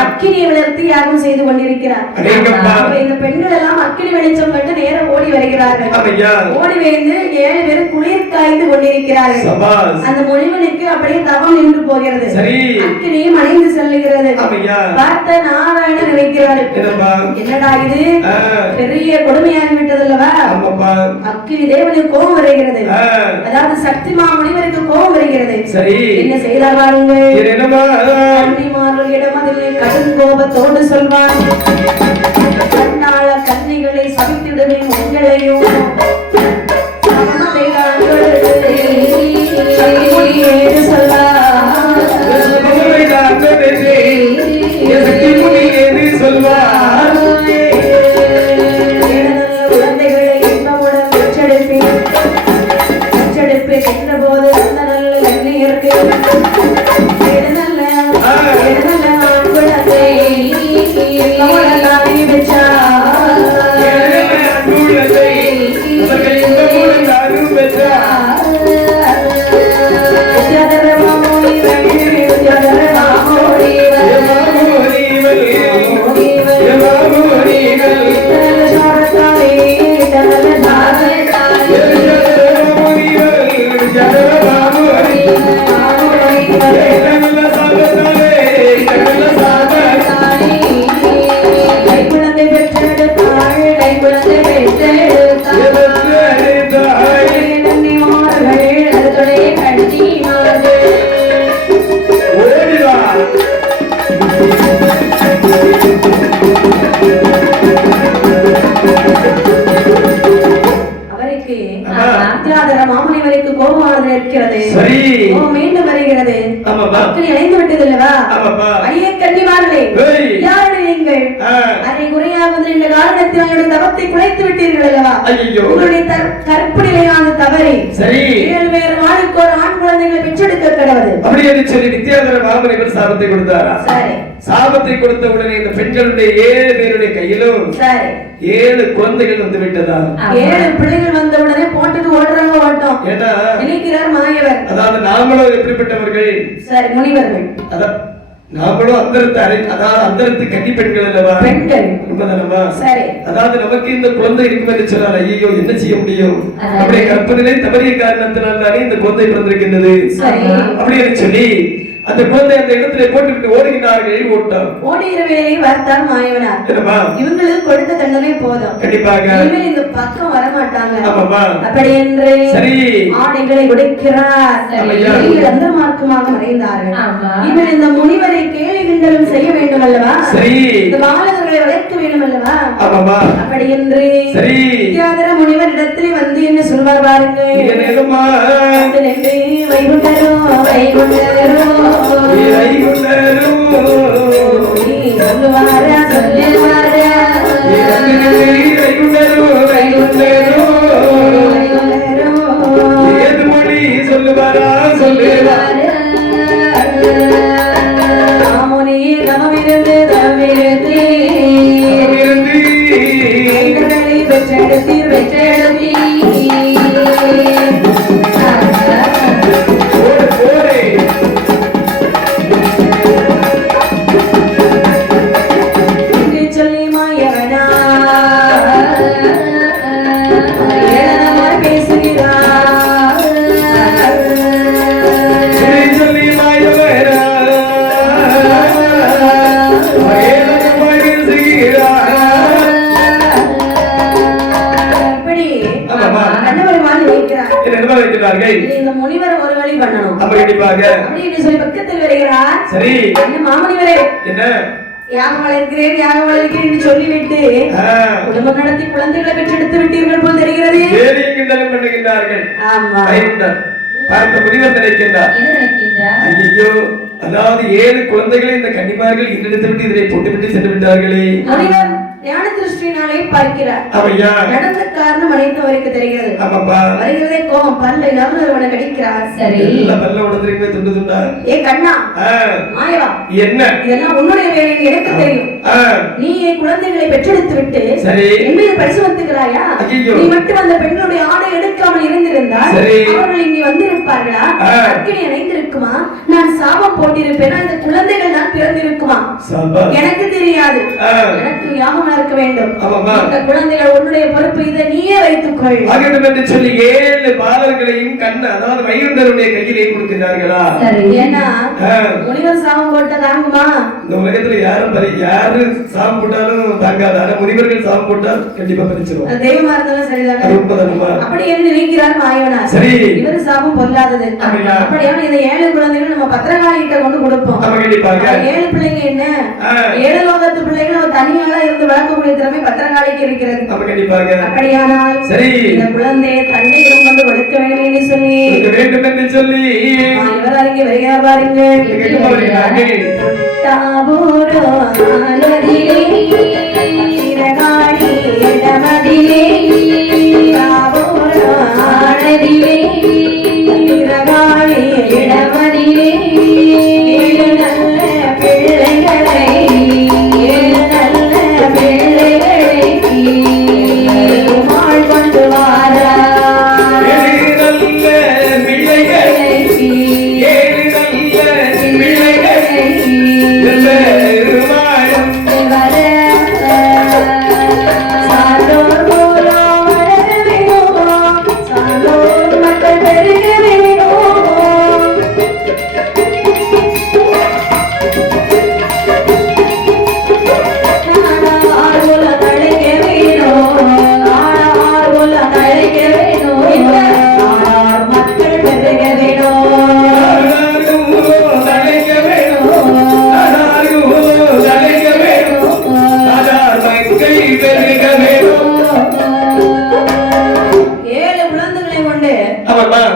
அக்கினியை வளர்த்து யாகம் செய்து கொண்டிருக்கிறார். இந்த பெண்கள் எல்லாம் அக்கினி வெளிச்சம் கண்டு நேரம் ஓடி வருகிறார்கள். ஓடி வந்து 7 பேரும் குளிர் காய்ந்து கொண்டிருக்கிறார்கள். அந்த முனிவனுக்கு அப்படியே தவம் நின்று போகிறது. அக்கினியும் அணைந்து செல்லுகிறது. பார்த்த நாராயணன் நினைக்கிறார், என்னடா இது பெரிய கொடுமையாகி விட்டது அல்லவா? அக்கினி தேவனுக்கு கோபம் வருகிறது. அதாவது சக்தி மாமுனிவருக்கு கோபம் வருகிறது. என்ன செய்தார் வாருங்கள். கன்னிமார்களிடம் அதில் கடும் கோபத்தோடு சொல்வார், கண்ணாள கன்னிகளை சபித்திடுவேன் உங்களையும் குழந்தைகளை இன்பமுடன் பெற்றெடுப்பேன் என்ற போது அந்த நல்ல கண்ணியருக்கு மாமுனிவருக்கு கோபமானது இருக்கிறது. மீண்டும் வருகிறது. மக்கள் இணைந்து விட்டது அல்லவா? ஐயே கன்னிமார்களே, யாருடைய நீங்கள் அதை குறையாக வந்து இந்த காரணத்தில் என்னுடைய தவத்தை குலைத்து விட்டீர்கள் அல்லவா? உங்களுடைய கற்பு நிலையான தவறி 7 பேர் ஆணுக்கு ஒரு ஆண் குழந்தைகளை பெற்றெடுக்க கடவுது. அப்படி என்று சொல்லி வித்யாதர மாமுனிவர் சாபத்தை கொடுத்தாரா? சாபத்தை கொடுத்த உடனே இந்த பெண்களுடைய 7 பேருடைய கையிலும் 7 குழந்தைகள் வந்து விட்டதா? 7 பிள்ளைகள் வந்த உடனே போட்டுட்டு ஓடுறாங்க ஓட்டம். நினைக்கிறார் மாயவர். அதாவது நாமளும் எப்படிப்பட்டவர்கள்? முனிவர்கள். நாமளும் அதாவது அந்தரத்து கன்னி பெண்கள் அல்லவா? பெண்கள். உண்மைதானமா? சரி. அதாவது நமக்கு இந்த குழந்தை இருக்கும் என்று சொன்னால் ஐயோ என்ன செய்ய முடியும்? நம்முடைய கற்பனை தவறிய காரணத்தினால் தானே இந்த குழந்தை பிறந்திருக்கின்றது. அப்படின்னு சொல்லி அந்த குழந்தை அந்த இடத்திலே போட்டுவிட்டு ஓடுகிறார்கள். ஓடுகிற வேலையை பார்த்தால் மாயவனார் இவங்களுக்கு கொடுத்த தண்டனை போதும், கண்டிப்பாக இவங்க இந்த பக்கம் வரமாட்டாங்க. அப்படி என்று ஆடைகளை உடைக்கிறார். அந்த மார்க்கமாக மறைந்தார்கள். இவன் இந்த முனிவரை கேலி கிண்டலும் செய்ய வேண்டும் அல்லவா? இந்த பாலகர்களை வளர்க்க வேண்டும் அல்லவா? அப்படி என்று வித்யாதர முனிவர் இடத்திலே வந்து என்ன சொல்வார் பாருங்க. வைகுண்டரோ வைகுண்டரோ இந்த முனிவரை ஒரு வழி பண்ணணும். அப்படின்னு சொல்லி பக்கத்தில் வருகிறார். சரி என்ன மாமனிவரே, என்ன யாகம் வளர்க்கிறேன் யாகம் வளர்க்கிறேன் என்று சொல்லிவிட்டு குடும்பம் நடத்தி குழந்தைகளை பெற்றெடுத்து விட்டீர்கள் போல் தெரிகிறது. ஆமா பார்த்த முனிவர் நினைக்கின்றார். ஐயோ, அதாவது 7 குழந்தைகளை இந்த கன்னிமார்கள் இன்றெடுத்து விட்டு இதனை போட்டுவிட்டு சென்று விட்டார்களே. முனிவர் ஞான திருஷ்டினாலே பார்க்கிறார். நடந்த காரணம் அனைத்தவருக்கு தெரிகிறது. வருகிறதே கோபம் பல்லை நறுவனை கடிக்கிறார். சரி பல்ல உடனே துண்டு துண்டா. ஏ கண்ணா மாயவா, என்ன இதெல்லாம் உன்னுடைய வேலை எனக்கு தெரியும். நீ என் குழந்தைகளை பெற்றெடுத்து விட்டு என் மீது பரிசுமத்துகிறாயா? நீ மட்டும் அந்த பெண்களுடைய ஆடை எடுக்காமல் இருந்திருந்தால் அவர்கள் இங்கே வந்திருப்பார்களா? அக்கினி அணைந்திருக்குமா? நான் சாபம் போட்டிருப்பேன், அந்த குழந்தைகள் நான் பிறந்திருக்குமா? எனக்கு தெரியாது. எனக்கு ஞாபகம் இருக்க வேண்டும். இந்த குழந்தைகள் உன்னுடைய பொறுப்பு, இதை நீயே வைத்துக்கொள் என்று சொல்லி 7 பாலர்களையும் அதாவது வைகுண்டருடைய கையிலே கொடுக்கிறார்களா? ஏன்னா முனிவர் சாபம் போட்ட தாங்குமா? இந்த உலகத்துல யாரு சாபம் போட்டாலும் தாங்காது. ஆனா முனிவர்கள் சாபம் போட்டால் கண்டிப்பா பறிச்சிருவோம். தெய்வமா இருந்தாலும் சரிதான். அப்படி என்று நினைக்கிறார் மாயவனார். சரி இவர் சாபம் பொல்லாதது. அப்படியான இந்த 7 குழந்தைகள் நம்ம பத்திரகாளிகிட்ட கொண்டு கொடுப்போம். 7 பிள்ளைங்க என்ன 7 லோகத்து பிள்ளைகள் தனியாளா இருந்து வளர்க்கக்கூடிய திறமை பத்திரகாளிக்கு இருக்கிறது. அப்படியானால் இந்த குழந்தையை தன்னையிடம் கொண்டு கொடுக்க வேண்டும் என்று சொல்லி இவர் அருகே வருகிறார் பாருங்க. தாபூரோ நதியிலே பத்திரகாளி இடமதிலே தாபூரோ நதியிலே பத்திரகாளி இடமதிலே 7 நல்ல பிள்ளைகளை 7 நல்ல பிள்ளைகளை உமாள் கொண்டு வாரா.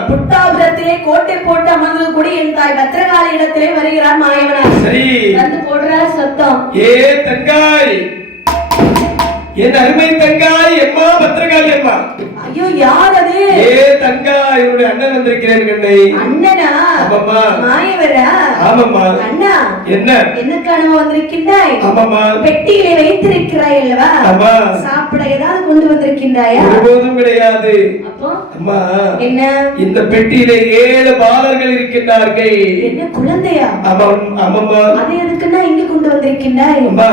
புட்டாபுரத்திலே கோட்டை போட்டு அமர்ந்து கூடி என் தாய் பத்திரகாளி இடத்திலே வருகிறார் மாயவனார். சரி வந்து போடுறார் சத்தம். ஏ தங்காய், என் அருமை தங்காய், எம்மா பத்திரகாளி அம்மா. ஐயோ யார் அது? ஏ தங்காய், என்னுடைய அண்ணன் வந்திருக்கிறேன் கண்ணை. அண்ணனா? ஆமாம்மா. மாயவரா? ஆமாம்மா. அண்ணா என்ன என்னக்கான வந்திருக்கின்றாய்? ஆமாம்மா. பெட்டியிலே வைத்திருக்கிறாய் அல்லவா? ஆமா. சாப்பிட ஏதாவது கொண்டு வந்திருக்கின்றாயா? ஒருபோதும் கிடையாது. அப்போ அம்மா என்ன? இந்த பெட்டியிலே 7 பாலர்கள் வந்திருக்கிறார்கள். என்ன குழந்தையா? ஆமாம்மா. அதை எதுக்குன்னா இங்க கொண்டு வந்திருக்கின்றாய்? அம்மா,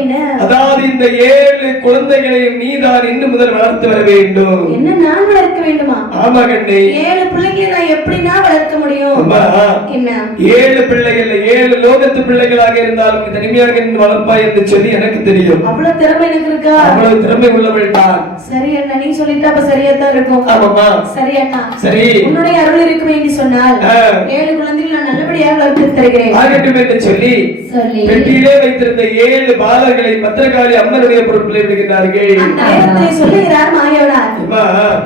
என்ன? அதாவது இந்த 7 குழந்தைகளை நீதான் இன்னும் முதல் வளர்த்து வர வேண்டும். என்ன நான் வளர்க்க வேண்டுமா? ஆமா கண்ணே. 7 பிள்ளைகளை நான் எப்படின்னா வளர்க்க முடியும்? அம்மா, என்ன 7 பிள்ளைகள் 7 லோகத்து பிள்ளைகளாக இருந்தாலும் தனிமையாக நின்று வளர்ப்பாய் என்று சொல்லி எனக்கு தெரியும். அவ்வளவு திறமை எனக்கு இருக்கா? அவ்வளவு திறமை உள்ளவள் தான். சரி அண்ணா, நீ சொல்லிட்டா அப்ப சரியா தான் இருக்கும். ஆமாம்மா. சரி அண்ணா. சரி. உன்னுடைய அருள் இருக்குமே என்று சொன்னால் 7 குழந்தைகள் நான் நல்லபடியாக வளர்த்து தருகிறேன். ஆகட்டும் என்று சொல்லி பெட்டியிலே வைத்திருந்த 7 பாலர்களை பத்திரகாளி அம்மனுடைய பொறுப்பில் விடுகிறார்கள். அந்த நேரத்தை சொல்லுகிறார் மாயவனார். அம்மா,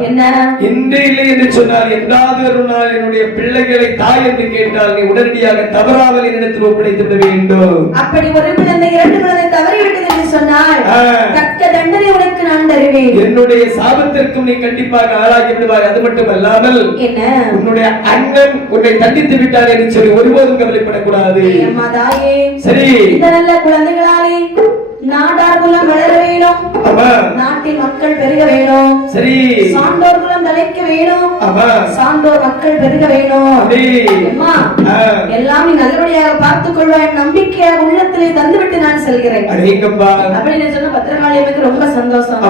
என்ன? இன்று இல்லை என்று சொன்னால் என்றாவது ஒரு நாள் என்னுடைய பிள்ளைகளை தாய் என்று கேட்டால் நீ உடனடியாக தவறாமல் என்னிடத்தில் ஒப்படைத்து விட வேண்டும். அப்படி ஒரு குழந்தை 2 குழந்தை தவறிவிட்டது என்று சொன்னால் தக்க தண்டனை உனக்கு நான் தருவேன். என்னுடைய சாபத்திற்கும் நீ கண்டிப்பாக ஆளாகி விடுவாய். அது மட்டும் அல்லாமல் என்ன உன்னுடைய அண்ணன் உன்னை தண்டித்து விட்டார் என்று சொல்லி ஒருபோதும் கவலைப்படக்கூடாது. அம்மா தாயே, சரி. இந்த நல்ல குழந்தைகளாலே நாடார் குலம் வளர வேணும். நாட்டில் மக்கள் பெருக வேணும். சரி. சான்றோர் குலம் தலைக்க வேணும். சான்றோர் மக்கள் பெருக வேணும். அம்மா, எல்லாம் நீ நல்லபடியாக பார்த்துக் கொள்வாய் நம்பிக்கையாக உள்ளத்திலே தந்துவிட்டு நான் செல்கிறேன் அப்படின்னு சொன்ன பத்திரகாளி அம்மைக்கு ரொம்ப சந்தோஷம்.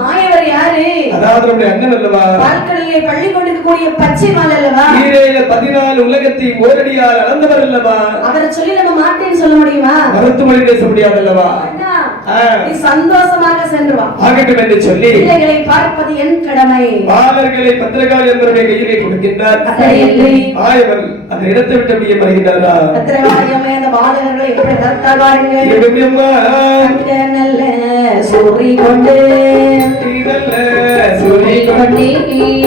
மாயவர் யாரு? அதாவது நம்முடைய அண்ணன் அல்லவா? பால்கடலிலே பள்ளி கொண்டிருக்கக்கூடிய பச்சை மால் அல்லவா? 14 உலகத்தை ஓரடியால் அளந்தவர் அல்லவா? அவரை சொல்லி நம்ம மாட்டேன்னு சொல்ல முடியுமா? மறுத்து மொழி பேச முடியாது அல்லவா? நீ சந்தோஷமாக சென்று வா. ஆகட்டும் என்று சொல்லி பிள்ளைகளை பார்ப்பது என் கடமை. பாலர்களை பத்திரகாளி அம்மனுடைய கையிலே கொடுக்கின்றார். ஆயவர் அந்த இடத்தை விட்டு அப்படியே வருகிறாரா? பத்திரகாளி அம்மை அந்த பாலகர்களை எப்படி வளர்த்தாள் பாருங்கள். நல்ல சூரி கொண்டு சூரி கொண்டு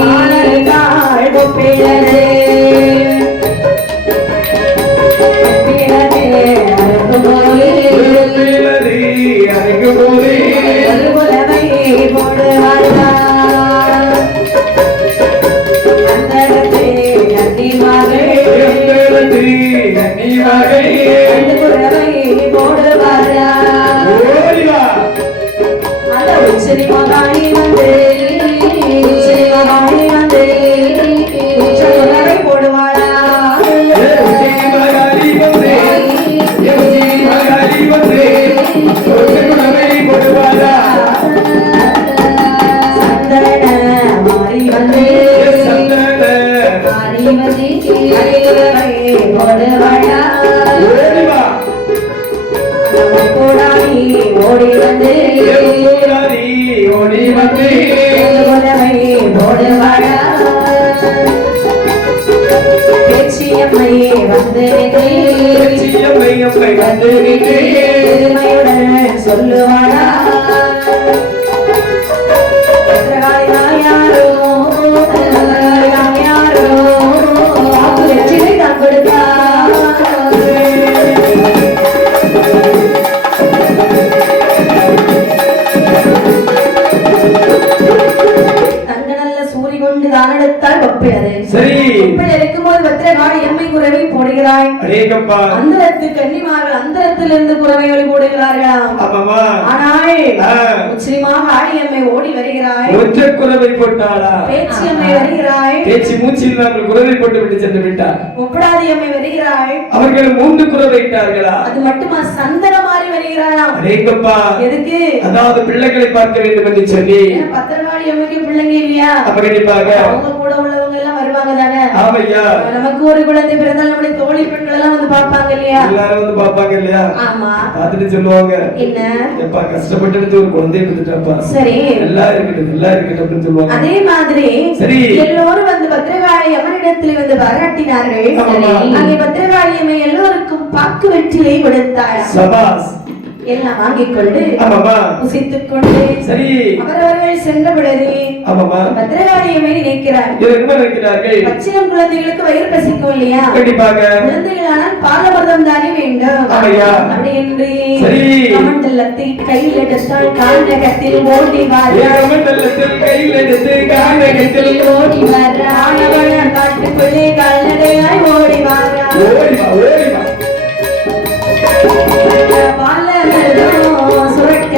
ஆளர்கள் கொப்பிழதே சொல்லுவாடா அந்தரத்திலிருந்து குறவைகளை போடுகிறார்களாம். ஆனால் முஸ்லிமாக ஆடியம்மை ஓடி வருகிறாய். ஒற்றை குறவை போட்டாளா? பேச்சியம்மை வருகிறாய். பேச்சு மூச்சு இல்லாமல் குறவை போட்டு விட்டு சென்று விட்டார். முப்படாதியம்மை வருகிறாய். அவர்கள் 3 குறவை இட்டார்களா? அது மட்டுமா சந்தன மாறி வருகிறாளாம். அடேங்கப்பா. எதுக்கு? அதாவது பிள்ளைகளை பார்க்க வேண்டும் என்று சொல்லி. பத்திரகாளி அம்மைக்கு பிள்ளைங்க இல்லையா? அப்ப கண்டிப்பாக அவங்க கூட உள்ளவங்க எல்லாம் வருவாங்க தானே? ஆமையா. நமக்கு ஒரு குழந்தை பிறந்தால் நம்முடைய தோழி பெண்கள் எல்லாம் வந்து பாப்பாங்க இல்லையா? எல்லாரும் வந்து பாப்பாங்க இல்லையா? ஆமா. பார்த்துட்டு சொல்லுவாங்க, என்ன எப்பா கஷ்டப்பட்டு ஒரு குழந்தையை பெற்றுட்டாப்பா. சரி, எல்லாம் இருக்கட்டும் அப்படின்னு சொல்லுவாங்க. அதே மாதிரி சரி எல்லோரும் வந்து பத்திரகாளி அம்மனிடத்தில் வந்து பாராட்டினார்கள். அங்கே பத்திரகாளி அம்மை எல்லோருக்கும் பாக்கு வெற்றிலை கொடுத்தாள். சபாஸ். எல்லாம் வாங்கிக் கொண்டு புசித்துக் கொண்டு சரி அவரவர்கள் சென்ற பொழுது பத்திரகாளி அம்மை நினைக்கிறார்கள், பச்சிளம் குழந்தைகளுக்கு வயிறு பசிக்கும் இல்லையா? கண்டிப்பாக குழந்தைகளானால் பாலமர்தம் தானே வேண்டும். அப்படி என்று கமண்டலத்தை கையில் எடுத்தால் கானகத்தில் ஓடி ஓடி வரான் காட்டுக்குள்ளே கால்நடையாய் ஓடி வாரான். சுரக்க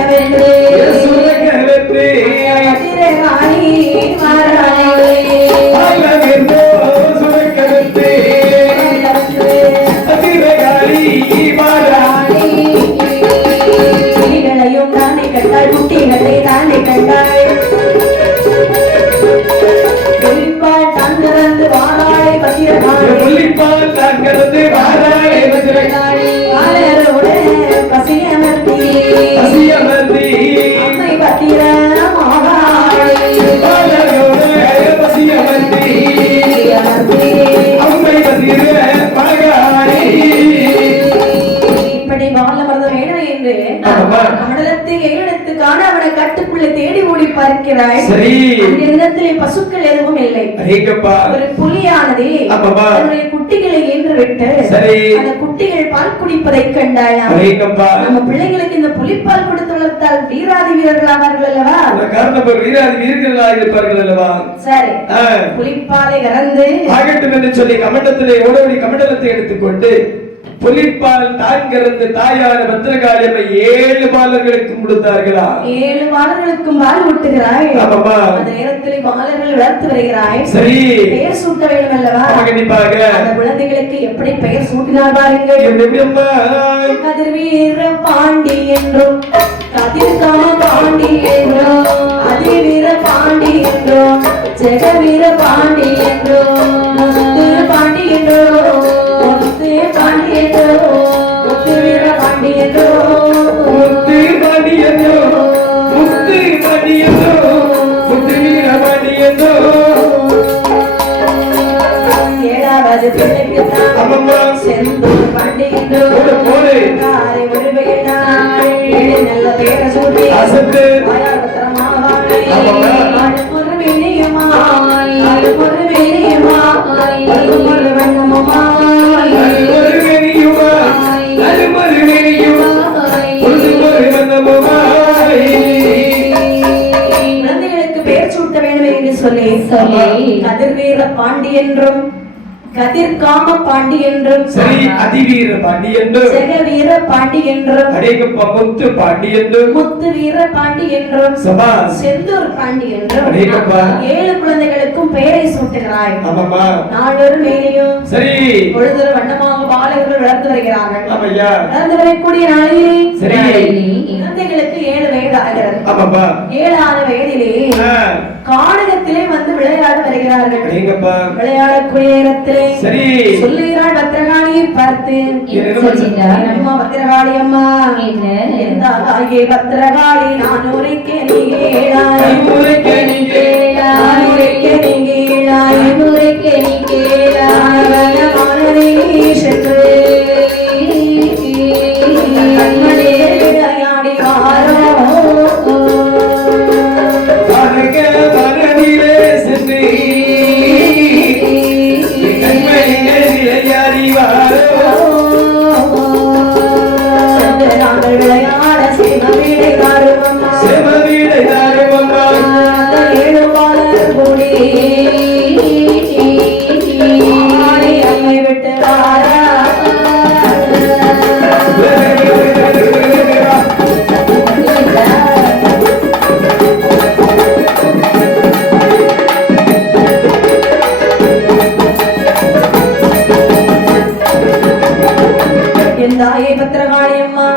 பார்க்கிறாய். சரி. அந்த இடத்திலே பசுக்கள் எதுவும் இல்லை. அடேங்கப்பா. ஒரு புலியானது தன்னுடைய குட்டிகளை ஈன்று விட்டு சரி அந்த குட்டிகள் பால் குடிப்பதை கண்டாயாம். அடேங்கப்பா. நம்ம பிள்ளைகளுக்கு இந்த புலிப்பால் கொடுத்து வளர்த்தால் வீராதி வீரர்கள் ஆவார்கள் அல்லவா? காரணம் வீராதி வீரர்களாக இருப்பார்கள் அல்லவா? சரி. புலிப்பாலை கறந்து ஆகட்டும் என்று சொல்லி கமண்டத்திலே ஓடோடி கமண்டலத்தை எடுத்துக்கொண்டு புலிப்பால் தான் கறந்து தாயான பத்திரகாளி அம்மை 7 பாலர்களுக்கு கொடுத்தார்களா? 7 பாலர்களுக்கும் பால் ஊட்டுகிறாய். ஆமாமா. அந்த நேரத்தில் பாலர்கள் வளர்த்து வருகிறாய். சரி. பெயர் சூட்ட வேண்டும் அல்லவா? கண்டிப்பாக. அந்த குழந்தைகளுக்கு எப்படி பெயர் சூட்டினார் பாருங்கள். என்னம்மா? கதிர்வீர பாண்டி என்றும் கதிர்காம பாண்டி என்றும் அதிவீர பாண்டி என்றும் ஜெகவீர பாண்டி என்றும் பாண்டி என்றும் பாண்டி என்றும் வீர பாண்டி என்றும் முத்து பாண்டி என்றும் முத்து பாண்டி என்றும் முத்து வீர பாண்டி என்றும் 7வது பிள்ளைக்கு செந்தூர் பாண்டி என்றும் காரை உருவையினாய் 7 நல்ல பேர சூட்டி அசத்து ஒரு வெளியமாய் ஒரு வெளியமாய் ஒரு வண்ணமாய் ஒரு வெளியுமாய் ஒரு வெளியுமாய் ஒரு வண்ணமாய் குழந்தைகளுக்கு பெயர் சூட்ட வேண்டும் என்று சொல்லி கதிர்வீர பாண்டி என்றும் கதிர்காம பாண்டி என்றும் சரி அதிவீர பாண்டி என்றும் ஜெகவீர பாண்டி என்றும் அடேங்கப்பா முத்து பாண்டி என்றும் முத்து வீர பாண்டி என்றும் சபாஸ் செந்தூர் பாண்டி என்றும் அடேங்கப்பா 7 குழந்தைகளுக்கும் பெயரை சூட்டுகிறாய். ஆமாமா. நாளொரு மேனியும் சரி பொழுதொரு வண்ணமாக பாலகர்கள் வளர்த்து வருகிறார்கள். ஆமையா. வளர்ந்து வரக்கூடிய நாளிலே சரி குழந்தைகளுக்கு 7 வயது ஆகிறது. ஆமாப்பா. 7வது வயதிலே கானகத்திலே வந்து விளையாட வருகிறார்கள். அடேங்கப்பா. விளையாடக்கூடிய நேரத்திலே சரி சொல்லுகிறாள் பத்திரகாளியை பார்த்து அம்மா பத்திரகாளி அம்மா எந்த தாயே பத்திரகாளி நான் உரைக்க நீ கேளாய் உரைக்க நீ கேளாய் உரைக்க நீ கேளாய் உரைக்க நீ கேளாய் மனதை சென்று கண்மணி விளையாடி வாரோ விளையாட சிவவீடை தாருவம்மா சிவவீடை தாருவம்மா 7 பாலர் கூடி அம்மை விட்டு வாரா என் தாயை பத்திரகாளி அம்மா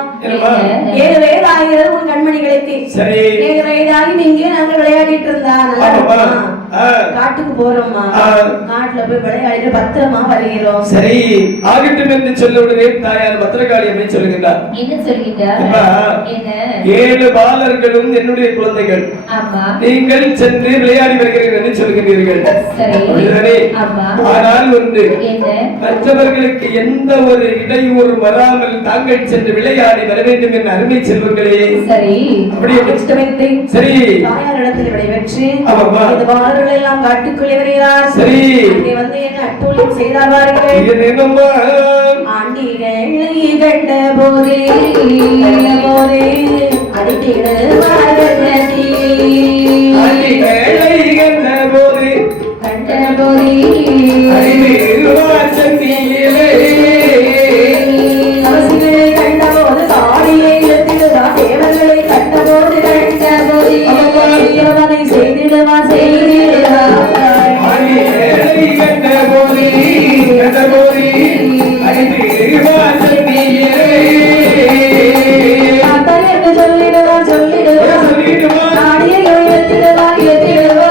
7 வயது ஆகிறது உன் கண்மணிகளுக்கு. 7 வயதாகி நீங்க நாங்க விளையாடிட்டு இருந்தா நல்லா காட்டுக்கு போறோம்மா. காட்டுல போய் விளையாடிட்டு பத்திரமா வருகிறோம். சரி ஆகட்டும் என்று சொல்ல உடனே தாயார் பத்திரகாளி அம்மை சொல்லுகின்றார். என்ன சொல்லிட்டார்? என்ன 7 பாலர்களும் என்னுடைய குழந்தைகள். ஆமா. நீங்கள் சென்று விளையாடி வருகிறீர்கள் என்று சொல்கிறீர்கள். சரி. ஆமா. ஆனால் ஒன்று என்ன? மற்றவர்களுக்கு எந்த ஒரு இடையூறு வராமல் தாங்கள் சென்று விளையாடி வர வேண்டும் என்ற அருமை செல்வங்களே. சரி. அப்படியே சரி தாயார் இடத்தில் விடைபெற்று ஆமாப்பா. இந்த பாலர்கள் எல்லாம் காட்டுக்குள்ளே வருகிறார். சரி இங்கே வந்து என்ன அட்டூழியம் செய்தார் பாருங்கள். என்னம்மா ஆண்டிகளை கண்ட போதே அடித்திடுவார்கள் நதி. ஆண்டிகளை கண்ட போது கண்ட போதே அடித்திடுவார் சந்தியிலே. அரசிகளை கண்டபோது காடியை இழுத்திடுவார். தேவர்களை கண்டபோது கண்டபோது தேவனை செய்திடுவா செய்திடுவா. ஆண்டிகளை கண்ட போது அடித்திடுவார் சந்தியிலே. சொல்லிடுவா சொல்லிடுவா காடியை இழுத்திடுவா இழுத்திடுவா.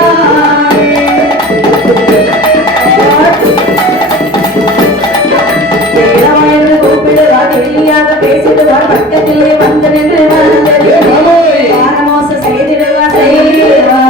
கூப்பிடுவார் வெளியாக பேசிடுவார். பக்கத்திலே வந்து நின்று மோச செய்திடுவா செய்திடுவா.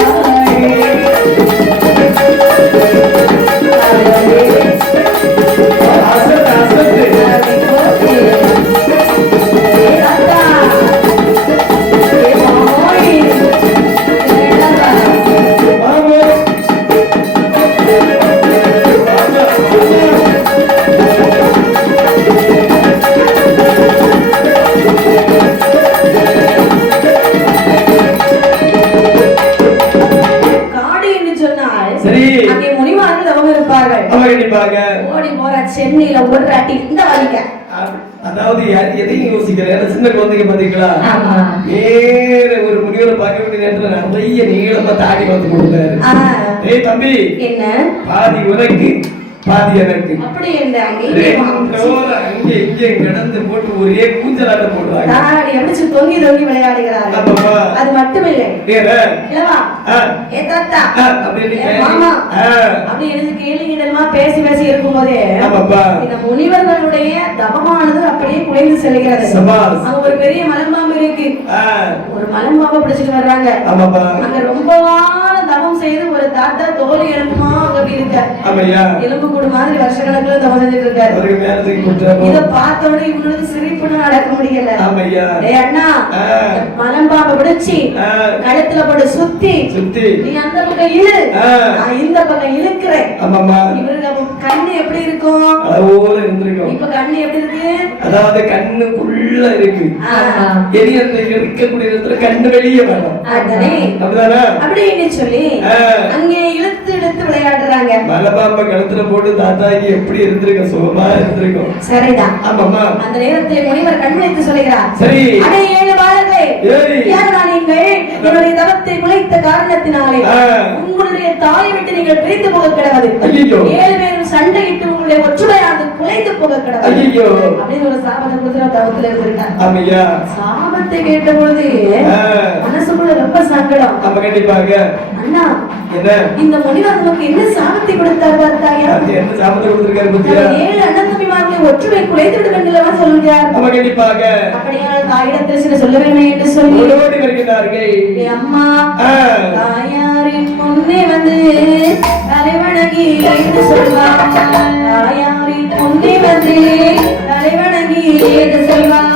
சென்னையில ஒரு அடி இந்த வலிக்க. அதாவது எதையும் யோசிக்கிறேன். சின்ன குழந்தைங்க பாத்தீங்களா, வேற ஒரு முனிவரை பார்க்க வேண்டிய நேரத்துல நிறைய நீளமா தாடி வந்து கொடுத்தாரு. ஏய் தம்பி, என்ன பாதி உனக்கு பாதி எனக்கு. அப்படி என்ன அங்கே இங்கே கிடந்து போட்டு ஒரே கூச்சலாட்ட போடுறாங்க. தாடி அடிச்சு தொங்கி தொங்கி விளையாடுகிறாங்க. அது மட்டும் இல்லை, இல்லவா ஏ தாத்தா மாமா அப்படி எனக்கு கேள்விகிடமா பேசி பேசி இருக்கும் போதே இந்த முனிவர்களுடைய தவமானது அப்படியே குறைந்து செல்கிறது. அங்க ஒரு பெரிய மலம்பாம்பு இருக்கு. ஒரு மலம்பாம்பை பிடிச்சிட்டு வர்றாங்க. அங்க ரொம்பவான தவம் செய்து ஒரு தாத்தா தோல் எலும்புமா அப்படி இருக்க எலும்பு கூடு மாதிரி வருஷக்கணக்குல தவம் செஞ்சுட்டு இருக்காரு. இத பார்த்தோட இவங்களுக்கு சிரிப்புன்னு அடக்க முடியல. அண்ணா மலம்பாம்பை பிடிச்சி கழுத்துல போட்டு சுத்தி நீ அந்த பக்கம் இழு, நான் இந்த பக்கம் இழுக்கிறேன். இவருக்கு கண்ணு எப்படி இருக்கும்? இப்ப கண்ணு எப்படி இருக்கு? அதாவது கண்ணுக்குள்ள இருக்கு. இருக்கக்கூடிய இடத்துல கண்ணு வெளியே வரும். அப்படின்னு சொல்லி அங்கே இழுத்து இழுத்து விளையாடுறாங்க. மலபாம்பை கழுத்துல போட்டு தாத்தாக்கு எப்படி இருந்திருக்க, சுகமா இருந்திருக்கும். சரிதான். அந்த நேரத்தில் முனிவர் கண் வைத்து சொல்லுகிறார், சரி அடே 7 பாலர்களே, யாரா நீங்கள்? என்னுடைய தவத்தை குலைத்த காரணத்தினாலே உங்களுடைய தாயை விட்டு நீங்கள் பிரிந்து போக கிடவது. 7 பேரும் சண்டையிட்டு உங்களுடைய ஒற்றுமையானது குலைந்து போக கிடவது அப்படின்னு ஒரு சாபத்தை கொடுத்து தவத்துல இருந்திருக்கார். சாபத்தை கேட்ட பொழுது மனசுக்குள்ள ரொம்ப சங்கடம். அண்ணா இந்த முனிவர் நமக்கு என்ன சாபத்தை கொடுத்தார் பார்த்தாயா? என்ன சாபத்தை கொடுத்திருக்காரு? 7 அண்ணன் தம்பிமார்களை ஒற்றுமை குலைத்து விட வேண்டும் சொல்கிறார். அப்படியானால் தாயிடத்தில் சில சொல்ல வேண்டும் என்று சொல்லி ஓடி வருகிறார்கள். அம்மா தாயாரின் முன்னே வந்து தலைவணங்கி என்று சொல்வார். தாயாரின் முன்னே வந்து தலைவணங்கி என்று சொல்வார்.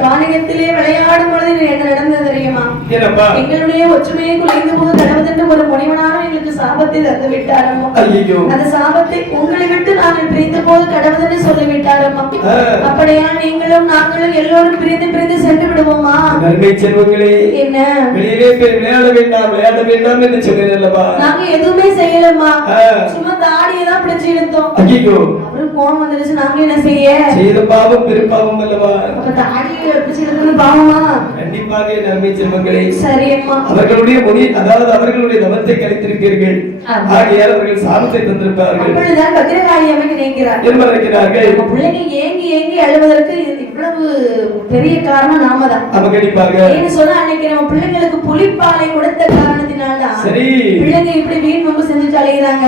காணிகத்திலே விளையாடும் பொழுது என்ன நடந்தது தெரியுமா? எங்களுடைய ஒற்றுமையை குலைந்து போது கடவுதென்று ஒரு முனிவனான எங்களுக்கு சாபத்தை தந்து விட்டாரம்மா. அந்த சாபத்தை உங்களை விட்டு நாங்கள் பிரிந்த போது கடவுதென்று சொல்லிவிட்டாரம்மா. அப்படியா நீங்களும் நாங்களும் எல்லோரும் பிரிந்து பிரிந்து சென்று விடுவோமா? என்ன விளையாட வேண்டாம் என்று சொன்னேன்லப்பா. நாங்க எதுவுமே செய்யலம்மா, சும்மா தாடியை தான் பிடிச்சு இழுத்தோம். அப்புறம் கோவம் வந்துருச்சு, நாங்க என்ன செய்ய? செய்த பாவம் பெரும்பாவம் அல்லவா? அப்ப தாடியை பிடிச்சு இழுக்கிறது பாவமா? கண்டிப்பாக நன்மை செல்வங்களே. சரி அம்மா. அவர்களுடைய முனி அதாவது அவர்களுடைய தவத்தை கலைத்திருப்பீர்கள், ஆகையால் அவர்கள் சாபத்தை தந்திருப்பார்கள். அப்பொழுதுதான் பத்திரகாளி அம்மை நினைக்கிறார் என்ன நினைக்கிறார்கள்? நம்ம பிள்ளைங்க ஏங்கி ஏங்கி அழுவதற்கு இவ்வளவு பெரிய காரணம் நாம தான். நம்ம கண்டிப்பாக ஏன்னு சொன்னா அன்னைக்கு நம்ம பிள்ளைங்களுக்கு புலிப்பாலை கொடுத்த காரணத்தினால சரி பிள்ளைங்க இப்படி வீண் வம்பு செஞ்சுட்டு அலைகிறாங்க.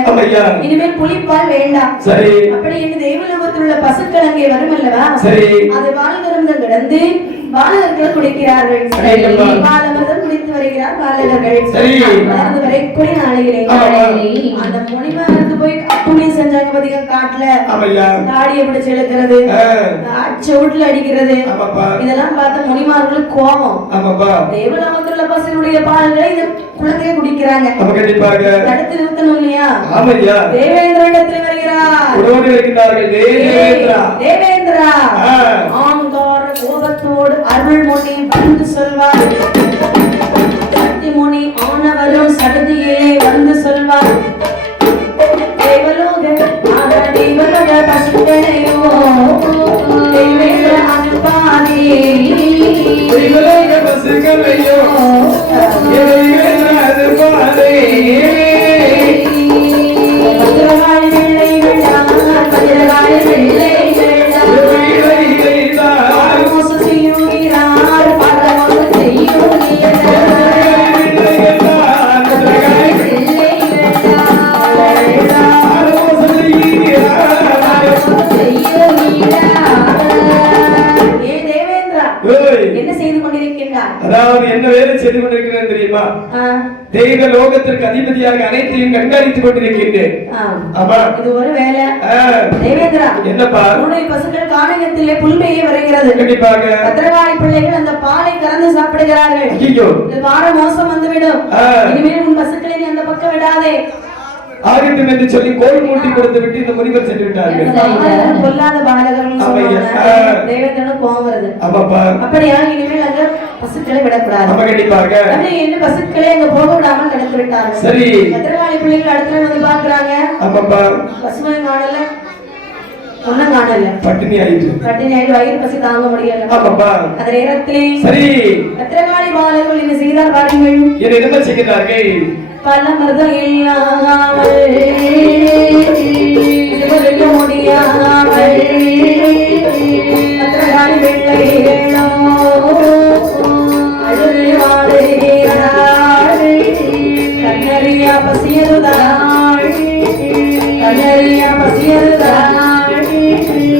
இனிமேல் புலிப்பால் வேண்டாம். சரி அப்படி என்று தெய்வலோகத்தில் உள்ள பசுக்கள் அங்கே வரும் அல்லவா? சரி அது பாலகரந்தம் கிடந்து பாலகர்கள் குடிக்கிறார்கள். பாலகர்கள் குடித்து வருகிறார் பாலகர்கள். சரி வளர்ந்து வரைக்குடி நாளையிலே அந்த முனிவருக்கு போய் அப்புமே செஞ்சாங்க பாத்தீங்க. காட்டுல தாடியை பிடிச்சு இழுக்கிறது, செவுட்டுல அடிக்கிறது, இதெல்லாம் பார்த்த முனிமார்களுக்கு கோபம். தேவலோகத்தில் உள்ள பசுகளுடைய பால்களை இந்த குழந்தையை குடிக்கிறாங்க. தடுத்து நிறுத்தணும் இல்லையா? தேவேந்திரனிடத்தில் வருகிறார். தேவேந்திரா ஆங்கார கோபத்தோடு அருள்மொழி வந்து சொல்வார். சக்திமொழி ஆனவரும் சடுதியிலே வந்து சொல்வார். தேவலோக பசுக்களையோ அதாவது என்ன வேலை செய்து கொண்டிருக்கிறேன் தெரியுமா? தெய்வ லோகத்திற்கு அதிபதியாக அனைத்தையும் கண்காணித்துக் கொண்டிருக்கின்றேன். ஆமா, இது ஒரு வேலை. தேவேந்திரா, என்னப்பா? உன்னுடைய பசுக்கள் கானகத்திலே புல்மேய வருகிறது. கண்டிப்பாக பத்திரகாளி பிள்ளைகள் அந்த பாலை கறந்து சாப்பிடுகிறார்கள். ஐயோ, இது வார மோசம் வந்துவிடும். இனிமேல் உன் பசுக்களை நீ அந்த பக்கம் விடாதே. ஆகட்டும் என்று சொல்லி கோல் மூட்டி கொடுத்து விட்டு இந்த முனிவர் சென்று விட்டார்கள். பொல்லாத பாலகர்கள் தேவேந்திரனும் கோபம் வருது. அப்படியா, இனிமேல் அங்க பசுக்களை விடக்கூடாது. கண்டிப்பாக என்ன பசுக்களை அங்க போக விடாமல் தடுத்து விட்டார்கள். சரி, பத்திரகாளி பிள்ளைகள் அடுத்த வந்து பாக்குறாங்க. பசுமை காணல, ஒன்னும் காணல, பட்டினி ஆயிட்டு வயிறு பசி தாங்க முடியல. அந்த நேரத்திலே சரி பத்திரகாளி பாலர்கள் என்ன செய்தார் பாருங்கள். என்ன செய்கிறார்கள்? பலமர்தம் இல்லாமல் சிவலிக்க முடியாமல் பத்திரகாளி பிள்ளைகளோ அழுது வாடுகிறாள். கண்ணறியா பசியதுதாள், கண்ணறியா பசியதுதாள்,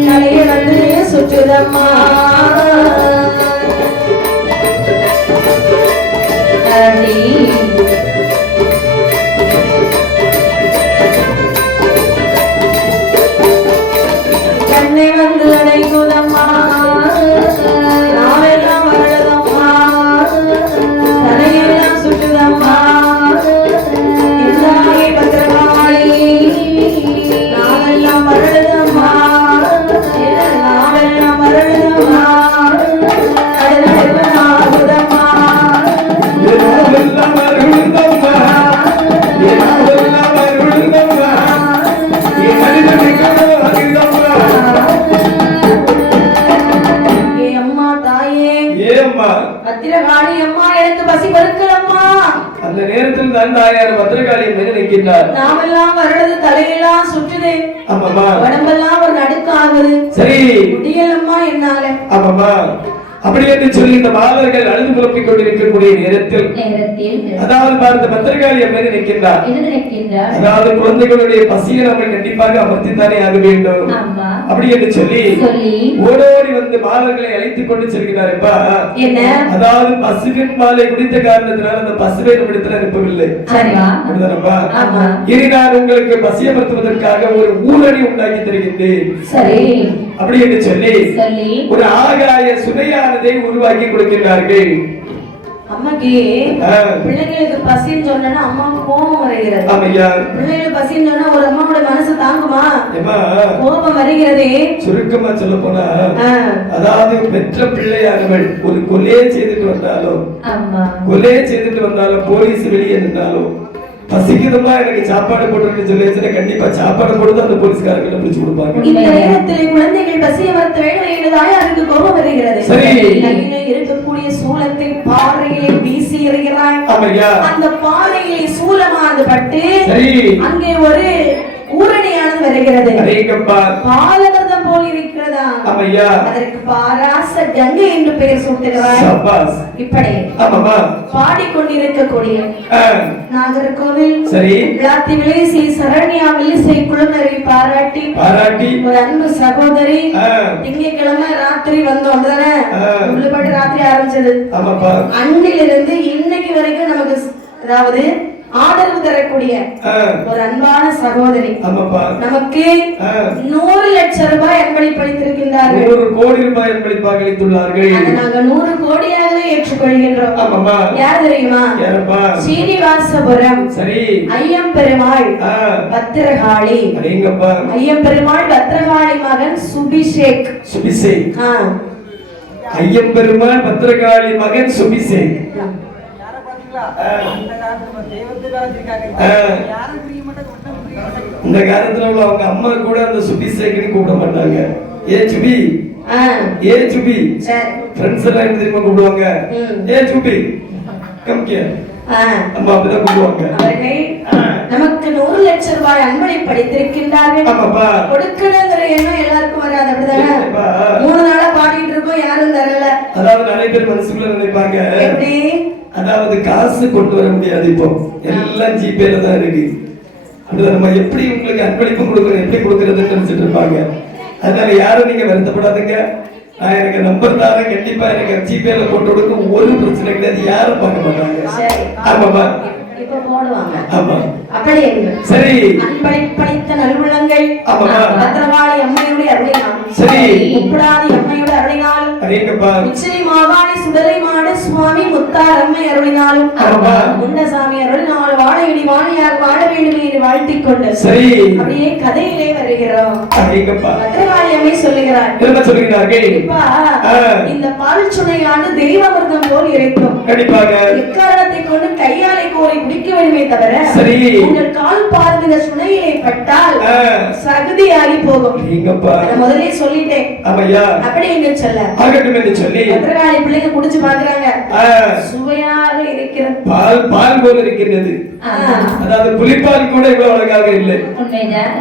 தலையை வந்து சுற்றுதம்மா. கண்ணை வந்து அடைக்குதம்மா, நாவெல்லாம் வருடதம்மா, தலையெல்லாம் சுற்றுதம்மா. எல்லாமே பத்திரகாளி, நாவெல்லாம் வருடதம்மா, நாவெல்லாம் வருடதம்மா, அடுத்த ஆகுதம்மா. பத்திரகாளி அம்மா, எனக்கு பசி பொறுக்கலம்மா. அந்த நேரத்தில் தான் தாயார் பத்திரகாளி மீது நிற்கின்றார். நாமெல்லாம் வருடது, தலையெல்லாம் சுற்றுது, உடம்பெல்லாம் ஒரு நடுக்காகுது. சரி, முடியலம்மா என்னால. ஆமாமா, அப்படி என்று சொல்லி இந்த மாதர்கள் அழுது புலப்பிக் கொண்டிருக்கக்கூடிய நேரத்தில் அதாவது பார்த்த பத்திரகாளி மீது நிற்கின்றார். அதாவது குழந்தைகளுடைய பசியை நம்ம கண்டிப்பாக அமர்த்தித்தானே ஆக வேண்டும். அப்படி என்று சொல்லி ஓடோடி வந்து மாதர்களை அழைத்துக் கொண்டு செல்கிறார். என்ன? அதாவது பசுவின் பாலை குடித்த காரணத்தினால் அந்த பசுவை நம்மிடத்தில் அனுப்பவில்லை. இனி நான் உங்களுக்கு பசி அமர்த்துவதற்காக ஒரு ஊரணி உண்டாக்கி தருகின்றேன். சரி, அப்படி என்று சொல்லி ஒரு ஆகாய சுனையானதை உருவாக்கி கொடுக்கிறார்கள். அம்மாக்கு பிள்ளைங்களுக்கு பசின்னு சொன்னா அம்மாவுக்கு கோபம் வருகிறது. பிள்ளைகளுக்கு பசின்னு சொன்னா ஒரு அம்மாவோட மனசு தாங்குமா? கோபம் வருகிறது. சுருக்கமா சொல்ல போனா, அதாவது பெற்ற பிள்ளையானவள் ஒரு கொலையை செய்துட்டு வந்தாலும் போலீஸ் வெளியே நின்றாலும் பசிக்குதுமா எனக்கு சாப்பாடு போட்டு சொல்லி கண்டிப்பா சாப்பாடு போட்டு அந்த போலீஸ்காரர்கள் பிடிச்சு கொடுப்பாங்க. இந்த நேரத்தில் குழந்தைகள் பசி அமர்த்த வேண்டும் என்பதால் அதுக்கு கோபம் வருகிறது. இருக்கக்கூடிய சூலத்தை பாறையிலே வீசி எறிகிறாள். அந்த பாறையிலே சூலமானது பட்டு அங்கே ஒரு ஊரணியானது வருகிறது. பாலவர்தம் போல் இருக்கிறதா? அதற்கு பாராச கங்கை என்று பெயர் சூட்டுகிறார். இப்படி பாடிக்கொண்டிருக்கக்கூடிய நாகர்கோவில் விளாத்திவிலை ஸ்ரீ சரண்யா வில்லிசை குழுவினரை பாராட்டி ஒரு அன்பு சகோதரி திங்கட்கிழமை ராத்திரி வந்தோம் தானே, உள்ளபடி ராத்திரி ஆரம்பிச்சது. அன்னிலிருந்து இன்னைக்கு வரைக்கும் நமக்கு அதாவது ஆதரவு தரக்கூடிய ஒரு அன்பான சகோதரி நமக்கு 100 லட்சம் ரூபாய் அன்பளிப்பளித்திருக்கின்றார்கள். 100 கோடி ரூபாய் அன்பளிப்பாக அளித்துள்ளார்கள். அதை நாங்கள் 100 கோடியாக ஏற்றுக்கொள்கின்றோம். யார் தெரியுமா? ஸ்ரீனிவாசபுரம் ஐயம்பெருமாள் பத்திரகாளி. ஐயம்பெருமாள் பத்திரகாளி மகன் சுபிஷேக். ஐயம்பெருமாள் பத்திரகாளி மகன் சுபிஷேக். இந்த காலத்துல அவங்க அம்மா கூட அந்த சுபிஷேக்னு கூப்பிட மாட்டாங்க. ஏ சுபி, ஏ சுபி, ஃப்ரெண்ட்ஸ் எல்லாம் என்ன தெரியுமா கூப்பிடுவாங்க? ஏ சுபி கம் ஹியர். அம்மா அப்படிதான் கூப்பிடுவாங்க. நமக்கு 100 லட்சம் ரூபாய் அன்பளிப்பளித்திருக்கின்றார்கள். கொடுக்கணுங்கிற எண்ணம் எல்லாருக்கும் வராது. அப்படிதானே 3 நாளா பாடிட்டு இருக்கோம், யாரும் தரல. அதாவது நிறைய பேர் மனசுக்குள்ள நினைப்பாங்க, அதாவது காசு கொண்டு வர முடியாது, இப்போ எல்லாம் ஜிபேல தான் இருக்கு. நம்ம எப்படி உங்களுக்கு அன்பளிப்பு கொடுக்கணும், எப்படி கொடுக்கறதுன்னு நினைச்சிட்டு இருப்பாங்க. அதனால யாரும் நீங்க வருத்தப்படாதுங்க. நான் எனக்கு நம்பர் தானே, கண்டிப்பா எனக்கு ஜிபேல போட்டு கொடுக்கும், ஒரு பிரச்சனை கிடையாது, யாரும் பார்க்க மாட்டாங்க. ஆமாமா, இப்ப போடுவாங்க. ஆமா, அப்படி சரி. அன்பை படைத்த நல்வுள்ளங்கள் பத்திரகாளி அம்மையுடைய அருளினால், சரி. உப்படாதி அம்மையுடைய அருளினால், அடேங்கப்பா, உச்சினி மாகாணி சுடலை மாடு சுவாமி முத்தார் அம்மை அருளினாலும், முண்டசாமி அருளினால் வாழையடி வாழையாக வாழ வேண்டும் என்று வாழ்த்திக் கொண்டு, சரி, அப்படியே கதையிலே வருகிறோம். அடேங்கப்பா, பத்திரகாளி அம்மை சொல்லுகிறார். என்ன சொல்லுகிறார்கள்? இந்த பால் சுனையான தெய்வாமிர்தம் போல் இருக்கும். கண்டிப்பாக இக்காரணத்தை கொண்டு கையாலை கோரி குடிக்க வேண்டுமே தவிர, சரி, உங்கள் கால் பாதம் இந்த சுனையிலே பட்டால் சகதியாகி போகும். முதலே சொல்லிட்டேன். ஆமையா, அப்படி என்று சொல்ல ஆகட்டும் என்று சொல்லி பத்திரகாளி பிள்ளைங்க குடிச்சு பாக்குறாங்க. சுவையாக இருக்கிறது, பால் பால் போல இருக்கிறது. அதாவது புலிப்பால் கூட இவ்வளவு அழகாக இல்லை.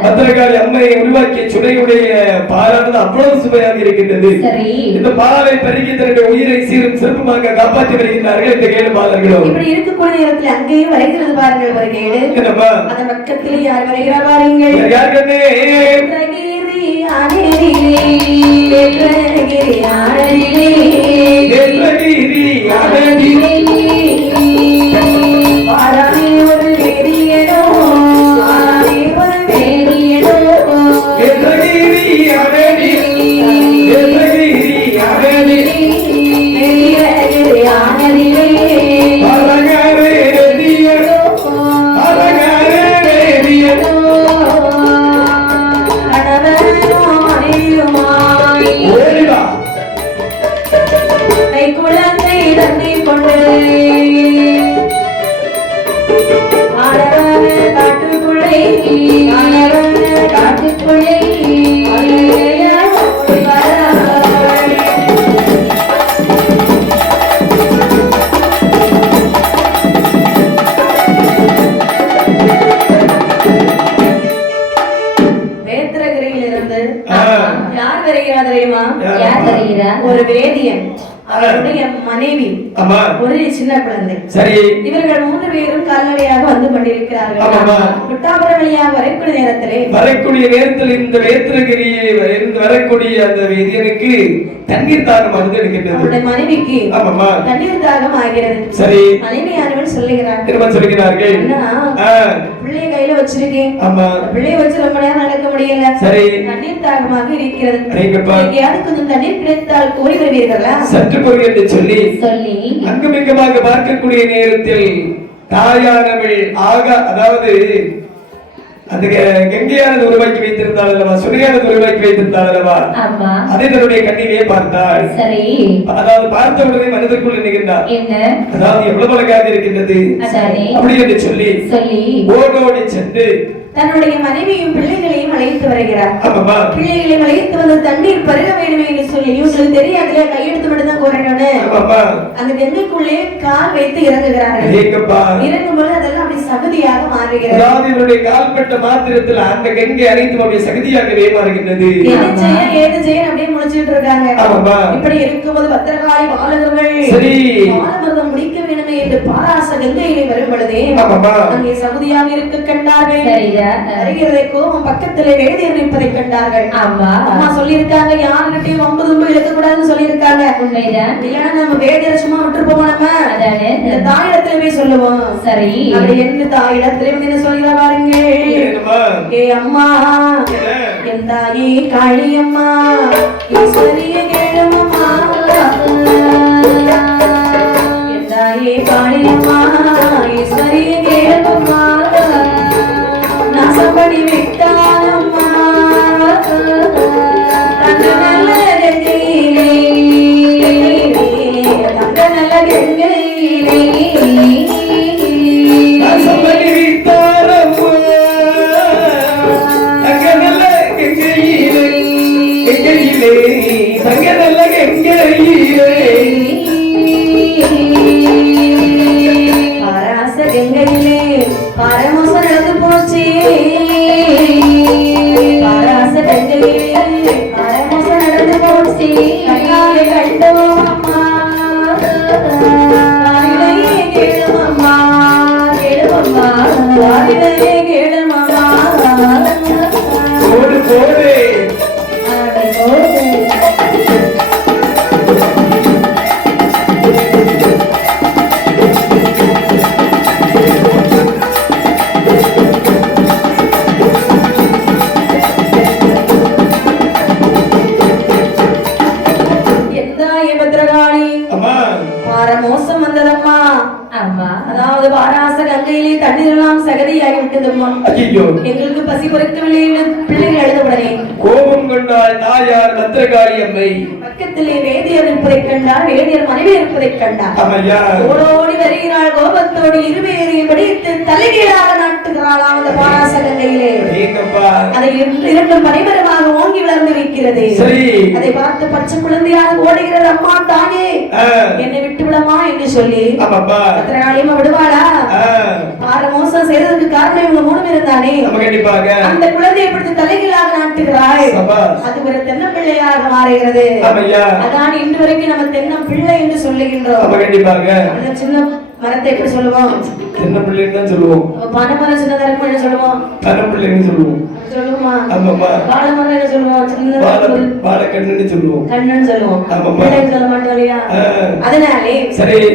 பத்திரகாளி அம்மை உருவாக்கிய சுனையுடைய பாலானது அவ்வளவு சுவையாக இருக்கின்றது. இந்த பாலை பருகி தன்னுடைய உயிரை சீரும் சிறப்புமாக காப்பாற்றி வருகின்றார்கள் இந்த கேடு பாலர்களும். இப்படி இருக்கக்கூடிய நேரத்தில் அங்கேயும் வரைகிறது பாருங்கள். ஒரு கேடு அதன் பக்கத்தில் யார் வரைகிறார் பாருங்கள். யாருமே ஒரு வேதியன் அவருடைய மனைவி ஒரு சின்ன குழந்தை. சரி, இவர்கள் 3 பேரும் கால்நடையாக வந்து கொண்டிருக்கிறார்கள். குட்டாபுரம் வழியாக வரக்கூடிய நேரத்தில் இந்த வேத்திரகிரியை வரக்கூடிய அந்த வேதியனுக்கு தண்ணீர் தாகம் வந்து எடுக்கின்றது. அவருடைய மனைவிக்கு தண்ணீர் தாகம் ஆகிறது. சரி, மனைவியானவள் சொல்லுகிறார். திரும்ப சொல்கிறார்கள், பிள்ளைய கையில வச்சிருக்கேன், பிள்ளைய வச்சு ரொம்ப நேரம் நடக்க முடியல. சரி, தண்ணீர் தாகமாக இருக்கிறது, எங்கேயாவது கொஞ்சம் தண்ணீர் கிடைத்தால் கோரி வருவீர்களா? சற்று பொறு என்று சொல்லி அங்குமிங்குமாக பார்க்கக்கூடிய நேரத்தில் தாயானவள் அதாவது அந்த கங்கையானது உருவாக்கி வைத்திருந்தாள் அல்லவா, சுனையானது உருவாக்கி வைத்திருந்தாள் அல்லவா, அதை தன்னுடைய கண்ணிலே பார்த்தாள். சரி, அதாவது பார்த்த உடனே மனதிற்குள் நினைக்கின்றார், அதாவது எவ்வளவு அழகாக இருக்கின்றது அப்படி என்று சொல்லி ஓடோடி சென்று தன்னுடைய மனைவியும் பிள்ளைகளையும் அழைத்து வருகிறார். பிள்ளைகளையும் அழைத்து வந்து தண்ணீர் பருக வேண்டும் என்று சொல்லி, இவங்களுக்கு தெரியாதுல கையெடுத்து மட்டும் தான் போறேன்னு அந்த கங்கைக்குள்ளே கால் வைத்து இறங்குகிறார்கள். இறங்கும்போது அதெல்லாம் அப்படி சகதியாக மாறுகிறது. இவருடைய கால்பட்ட மாத்திரத்தில் அந்த கங்கை அனைத்தும் அப்படியே சகதியாகவே மாறுகின்றது. என்ன செய்ய ஏது செய்ய அப்படியே முழிச்சிட்டு இருக்காங்க. இப்படி இருக்கும்போது பத்திரகாளி பாலகர்கள் சரி பாலமர்தம் முடிக்க வேண்டுமே என்று பாராச கங்கையிலே வரும் பொழுதே அங்கே சகதியாக இருக்க கண்டார்கள். வருகிறதை கோபம் பக்கத்திலே வேதியர் நிற்பதை கண்டார்கள். அம்மா சொல்லியிருக்காங்க, யாருக்கிட்டையும் 50 இழக்க கூடாதுன்னு சொல்லியிருக்காங்க. உண்மைதான், இல்லைன்னா நம்ம வேதியர் சும்மா விட்டுருப்போம். நம்ம இந்த தாயிடத்துல போய் சொல்லுவோம். சரி, அப்படி என்று தாயிடத்துல என்ன சொல்லிட பாருங்க. ஏ அம்மா, என் தாயி காளியம்மா, ஈஸ்வரிய கேளுமம்மா, என் தாயே காளியம்மா, ஈஸ்வரிய கேளுமம்மா, நாசப்படி விட்டாலம்மா, தங்க நல்ல கங்கையிலே, தங்க நல்ல கங்கையிலே, நாசப்படி விட்டாலம்மா, தங்க நல்ல கங்கையிலே, கங்கையிலே, தங்க நல்ல கங்கையிலே, பாராச கங்கையிலே பரமோசம் நடந்து போச்சு, பாராச கங்கையிலே பரமோசம் நடந்து போச்சு, கண்ணாலே கண்டோம் அம்மா, காதிலே கேளுமம்மா, கேளுமம்மா, காதிலே கேளுமம்மா, போடு போடு போடு. கங்கையிலே தண்ணீர் எல்லாம் சகதியாகி விட்டதும்மா. ஐயோ, எங்களுக்கு பசி பொறுக்கவில்லை என்று பிள்ளைகள் எழுதவுடனே கோபம் கொண்டாள் தாயார் பத்திரகாளி அம்மை. பக்கத்திலே வேதியர் இருப்பதைக் கண்டார், வேதியர் மனைவி இருப்பதைக் கண்டார். ஆமையா, ஓடோடி வருகிறாள், கோபத்தோடு இருவேறியை படித்து தலைகீழாக நாட்டுகிறாளாம் அந்த பாராச கங்கையிலே. அதை இரண்டும் பரிமரமாக ஓங்கி வளர்ந்து இருக்கிறது. அதை பார்த்து பச்சை குழந்தையாக ஓடுகிறது, அம்மா தாயே என்னை விட்டு விடமா என்று சொல்லி. பத்திரகாளியம்மா விடுவாளா? பார மோசம் செய்ததற்கு காரணம் இவங்க மூணு பேரும் தானே. அந்த குழந்தையை பிடித்து தலைகீழாக நாட்டுகிறாள். அது ஒரு தென்னம்பிள்ளையாக மாறுகிறது. அதான் இன்று வரைக்கும் நம்ம தென்னம் பிள்ளை என்று சொல்லுகின்றோம். அந்த சின்ன மரத்தை எப்படி சொல்லுவோம்? தென்னம்பிள்ளைன்னு தான் சொல்லுவோம். பனைமரம் சின்னதா இருக்கும் என்ன சொல்லுவோம்? பனம்பிள்ளைன்னு சொல்லுவோம். சொல்லுமா? ஆமாமா. வாழைமரம் என்ன சொல்லுவோம்? சின்னதா வாழைக்கண்ணுன்னு சொல்லுவோம். கண்ணுன்னு சொல்லுவோம். பிள்ளைன்னு சொல்ல மாட்டோம் இல்லையா? அதனாலே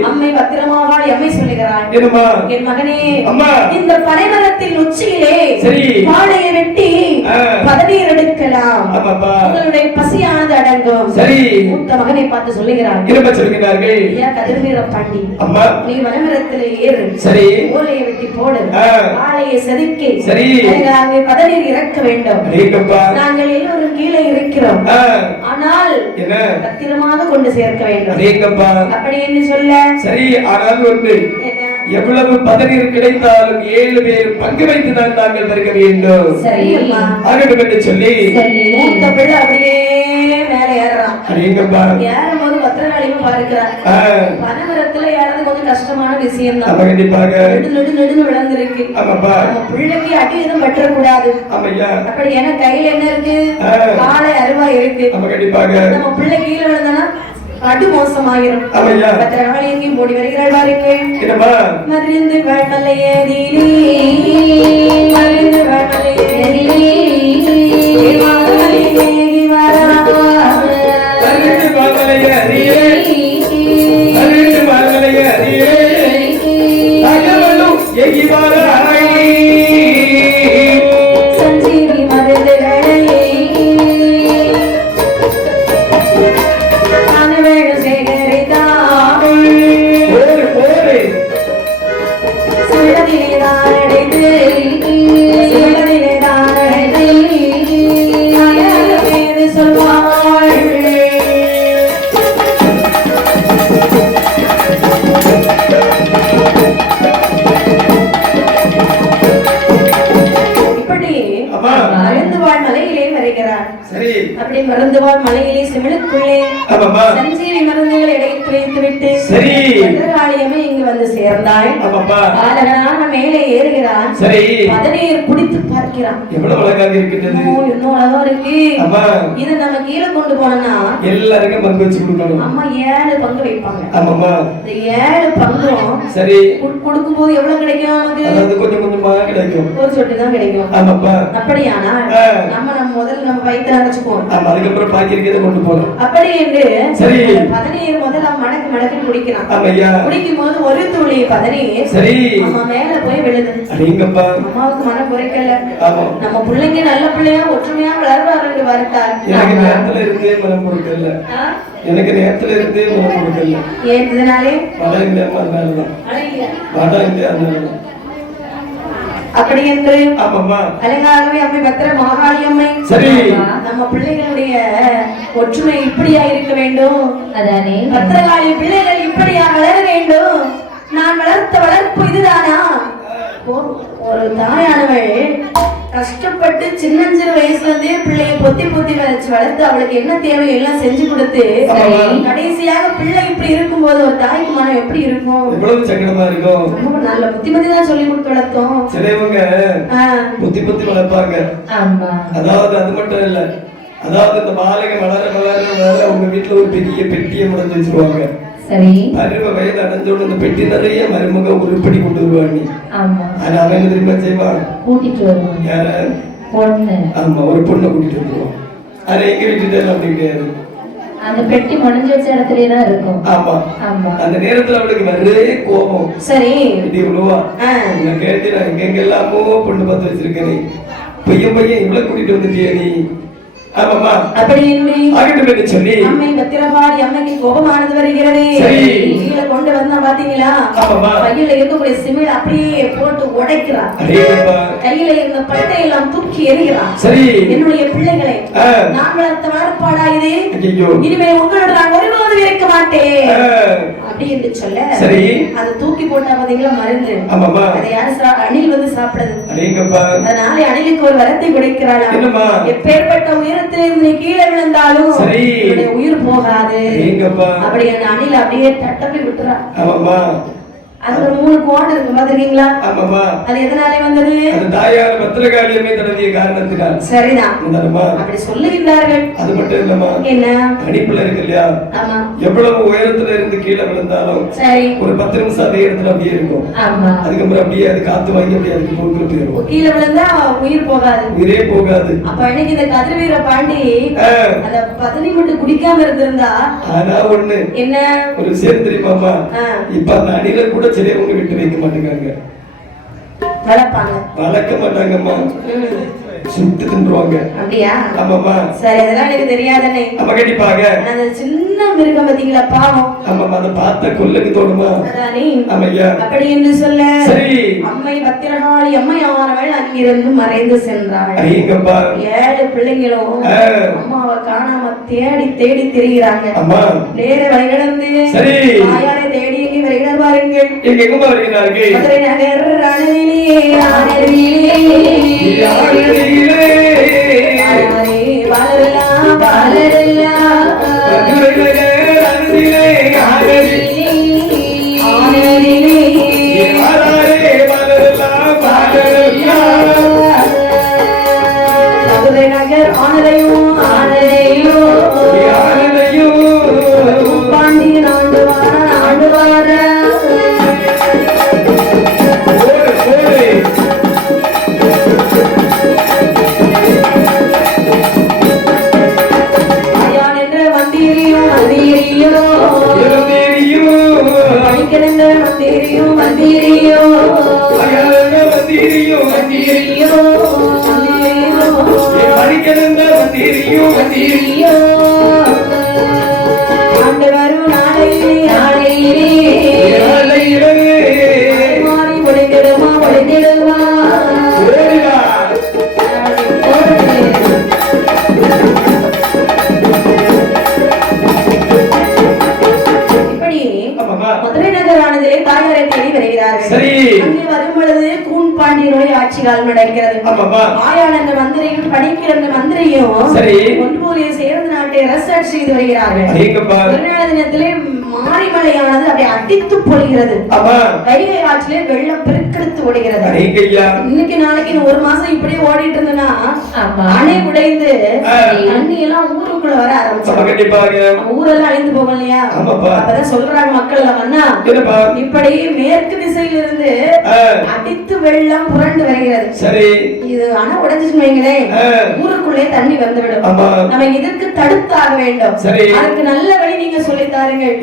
அம்மை பத்திரமாவாள் அம்மை சொல்லுகிறாள், என் மகனே, இந்த பனைமரத்தின் உச்சியிலே வாழையை வெட்டி பதநீர் எடுக்கலாம், உங்களுடைய பசியானது அடங்கும். மூத்த மகனை பார்த்து சொல்லுகிறார்கள், கதிர்வீர பாண்டி, நீ வனமரத்திலே ஏறு, ஓலையை வெட்டி போடு, வாழையை செதுக்கி பதநீர் இறக்க வேண்டும். நாங்கள் எல்லோரும் கீழே இருக்கிறோம், ஆனால் பத்திரமாக கொண்டு சேர்க்க வேண்டும். அப்படி என்று சொல்ல, சரி, ஆனால் ஒன்று, எவ்வளவு பதநீர் கிடைத்தாலும் 7 பேர் பங்கு வைத்துதான் நாங்கள் வருக வேண்டும். ஆகட்டும் என்று சொல்லி மூத்த பிள்ளை அப்படியே மேல ஏறுறான். ஏறும்போது பத்திரகாளியும் பார்க்கிறார். பனைமரத்துல ஏறது கொஞ்சம் கஷ்டமான விஷயம் தான். நெடு விளந்திருக்கு. பிள்ளைக்கு அடி எதுவும் பற்றக்கூடாது. அப்படி ஏன்னா கையில என்ன இருக்கு? காலை அருவா இருக்கு. நம்ம பிள்ளை கீழே விழுந்தானா அடு மோசமாகிரும். பத்திரகாளி எங்கேயும் ஓடி வருகிறாள் பாருங்க. மருந்து வேமலையேதிலே, மருந்து வேமலையேதிலே, சஞ்சீவி மருந்து அப்படி மருந்துவாள் மலையிலே சிமிழுக்குள்ளே சஞ்சீவி மருந்துகள் இடைத்து வைத்து விட்டு பத்திரகாளியம்மை இங்கு வந்து சேர்ந்தாள். பாலகனான மேலே ஏறுகிறான். பதநீர் குடித்து பார்க்கிறான். எவ்வளவு அழகாக இருக்கிறது. இன்னும் அழகா இருக்கு. இது நம்ம கீழே கொண்டு போனோம்னா எல்லாருக்கும் பங்கு வச்சு கொடுக்கணும். அம்மா 7 பங்கு வைப்பாங்க. இந்த 7 பங்கும் சரி கொடுக்கும் போது எவ்வளவு கிடைக்கும்? நமக்கு கொஞ்சம் கொஞ்சமா கிடைக்கும். ஒரு சொட்டு தான் கிடைக்கும். அப்படியானா நம்ம முதல்ல நம்ம வயிற்று அரைச்சுக்குவோம். அதுக்கப்புறம் பாக்கி இருக்கிறத கொண்டு போறோம். அப்படி என்று பதநீர் முதல்ல மடக்கு மடக்கு குடிக்கிறான். குடிக்கும் போது ஒரு துளி பதநீர் அம்மா மேல போய் விழுது. அம்மாவுக்கு மனம் குறைக்கல. நம்ம பிள்ளைங்க நல்ல பிள்ளையா ஒற்றுமையா வளர்வாரு வரட்டார். எனக்கு நேரத்துல இருந்தே மனம் கொடுக்கல. எனக்கு நேரத்துல இருந்தே மனம் கொடுக்கல. ஏன் இதனாலே? படம் இல்லையா? படம் இல்லையா? அப்படி என்று அலங்காரமே அம்மை பத்திர மாகாளி அம்மை நம்ம பிள்ளைகளுடைய ஒற்றுமை இப்படியா இருக்க வேண்டும். அதானே பத்திரகாளி பிள்ளைகள் இப்படியா வளர வேண்டும். நான் வளர்த்த வளர்ப்பு இதுதானா? ஒரு தாயானவள் கஷ்டப்பட்டு சின்னஞ்சிறு வயசுல இருந்தே பிள்ளைய பொத்தி பொத்தி வளர்த்து அவளுக்கு என்ன தேவை எல்லாம் செஞ்சு கொடுத்து கடைசியாக பிள்ளை இப்படி இருக்கும் போது ஒரு தாய்க்கு மனம் எப்படி இருக்கும்? எவ்வளவு சங்கடமா இருக்கும். ரொம்ப நல்ல புத்திமதி தான் சொல்லி கொடுத்து வளர்த்தோம். சிலவங்க புத்தி புத்தி வளர்ப்பாங்க. அதாவது அது மட்டும் இல்ல, அதாவது இந்த மாலைங்க வளர வளர வளர உங்க வீட்டுல ஒரு பெரிய பெட்டியை முடஞ்சு வச்சிருவாங்க. சரி, அறுப வயது அடைஞ்சோட இந்த பெட்டி நிறைய மருமக உருப்படி கொண்டு வருவாங்க. ஆனா அவன் என்ன தெரியுமா செய்வான்? கூட்டிட்டு வருவான். யார? பொண்ணு. ஆமா, ஒரு பொண்ணை கூட்டிட்டு வருவான். ஆனா எங்க வீட்டுல அப்படி கிடையாது. அந்த பெட்டி முடிஞ்ச வச்ச இடத்துலயே தான் இருக்கும். ஆமா ஆமா. அந்த நேரத்துல அவளுக்கு நிறைய கோபம். சரி, இப்படி விடுவா. நான் கேட்டு நான் எங்க எல்லாமோ பொண்ணு பார்த்து வச்சிருக்கேன், பையன் பையன் இவ்வளவு கூட்டிட்டு வந்துட்டியா நீ ஆமாமா அப்படி என்று ஆகட்டும் என்று சொல்லி அம்மை பத்திரகாளி அம்மைக்கு கோபமானது வருகிறது. கீழே கொண்டு வந்தா பாத்தீங்களா, கையில இருக்கக்கூடிய சிமிழ் அப்படியே போட்டு உடைக்கிறான். கையில இருந்த பட்டை எல்லாம் தூக்கி எறிகிறான். என்னுடைய பிள்ளைகளை நான் வளர்த்த வளர்ப்பாடா இது, இனிமே உங்களோட நான் ஒருபோதும் இருக்க மாட்டேன் அப்படி என்று சொல்ல அதை தூக்கி போட்டா பாத்தீங்களா மருந்து, அதை யாரு அணில் வந்து சாப்பிடுது. அதனால அணிலுக்கு ஒரு வரத்தை கொடுக்கிறாள், எப்பேற்பட்ட உயரத்திலிருந்து கீழே விழுந்தாலும் உயிர் போகாது அப்படி அந்த அணில் அப்படியே தட்டப்பி விட்டுறான். அது ஒரு 3 கோடு இருக்கு பாத்துக்கீங்களா? ஆமாமா. அது எதனாலே வந்தது? அது தாயார் பத்திரகாளியம்மை தனது காரணத்தினால். சரிதான். அப்படி சொல்லுகிறார்கள். அது மட்டும் இல்லம்மா. என்ன? கணிப்புல இருக்கு இல்லையா? ஆமா. எவ்வளவு உயரத்துல இருந்து கீழே விழுந்தாலும் சரி ஒரு 10 நிமிஷம் அதே இடத்துல அப்படியே இருக்கும். ஆமா. அதுக்கப்புறம் அப்படியே அது காத்து வாங்கி அப்படியே அதுக்கு போட்டு போயிடும். கீழே விழுந்தா உயிர் போகாது. உயிரே போகாது. அப்ப இன்னைக்கு இந்த கதிரவீர பாண்டி அத பதனி மட்டும் குடிக்காம இருந்திருந்தா ஆனா ஒண்ணு என்ன ஒரு விஷயம் தெரியுமாமா? இப்ப அந்த அணில கூட சிலையவங்க விட்டு வைக்க மாட்டேங்காங்க, வளர்க்க மாட்டாங்கம்மா, சுட்டு தின்றுவாங்க. அப்படியா? ஆமாமா. சரி, அதெல்லாம் எனக்கு தெரியாதனே. அப்ப கண்டிப்பாக அந்த சின்ன மிருகம் பாத்தீங்களா பாவம், ஆமாமா, அதை பார்த்த கொல்லுக்கு தோணுமா? அதானே. ஆமையா. அப்படி என்று சொல்ல சரி அம்மை பத்திரகாளி அம்மையானவள் அங்கிருந்து மறைந்து சென்றாள். 7 பிள்ளைங்களும் அம்மாவை காணாம தேடி தேடி திரிகிறாங்க. நேர வழிநடந்து சரி தாயாரை தேடி எங்கே வருகிறார் பாருங்கள். எங்க வருகிறார்கள்? மதுரை நகர் அணையிலே வளரலாம் வளரலாம் மதுரை நகர் ஆனதையும் பாண்டியன் ஆண்டு வார நடக்கிறது. ஆயாளந்த மந்திரியும் படிக்கிற மந்திரியும் ஒன்றுபோலே சேர்ந்து நாட்டை அரசாட்சி செய்து வருகிறார்கள். ஒரு தினத்திலே மாரிமலையானது அப்படியே அடித்து பொழிகிறது. வைகை ஆற்றிலே வெள்ளம் பெருக்கெடுத்து ஓடுகிறது. இன்னைக்கு நாளைக்கு 1 மாசம் இப்படியே ஓடிட்டு இருந்ததுன்னா அணை உடைந்து தண்ணி எல்லாம் ஊருக்குள்ள வர ஆரம்பிச்சு ஊரெல்லாம் அழிந்து போகும் இல்லையா? அப்பதான் சொல்றாங்க மக்கள் எல்லாம் அண்ணா இப்படி மேற்கு திசையில இருந்து அடித்து வெள்ளம் புரண்டு வருகிறது. சரி இது அணை உடைஞ்சிட்டு வைங்களேன் ஊருக்குள்ளே தண்ணி வந்துவிடும். நம்ம இதற்கு தடுத்தாக வேண்டும். அதுக்கு நல்ல வழி நீங்க சொல்லி தாருங்கள்.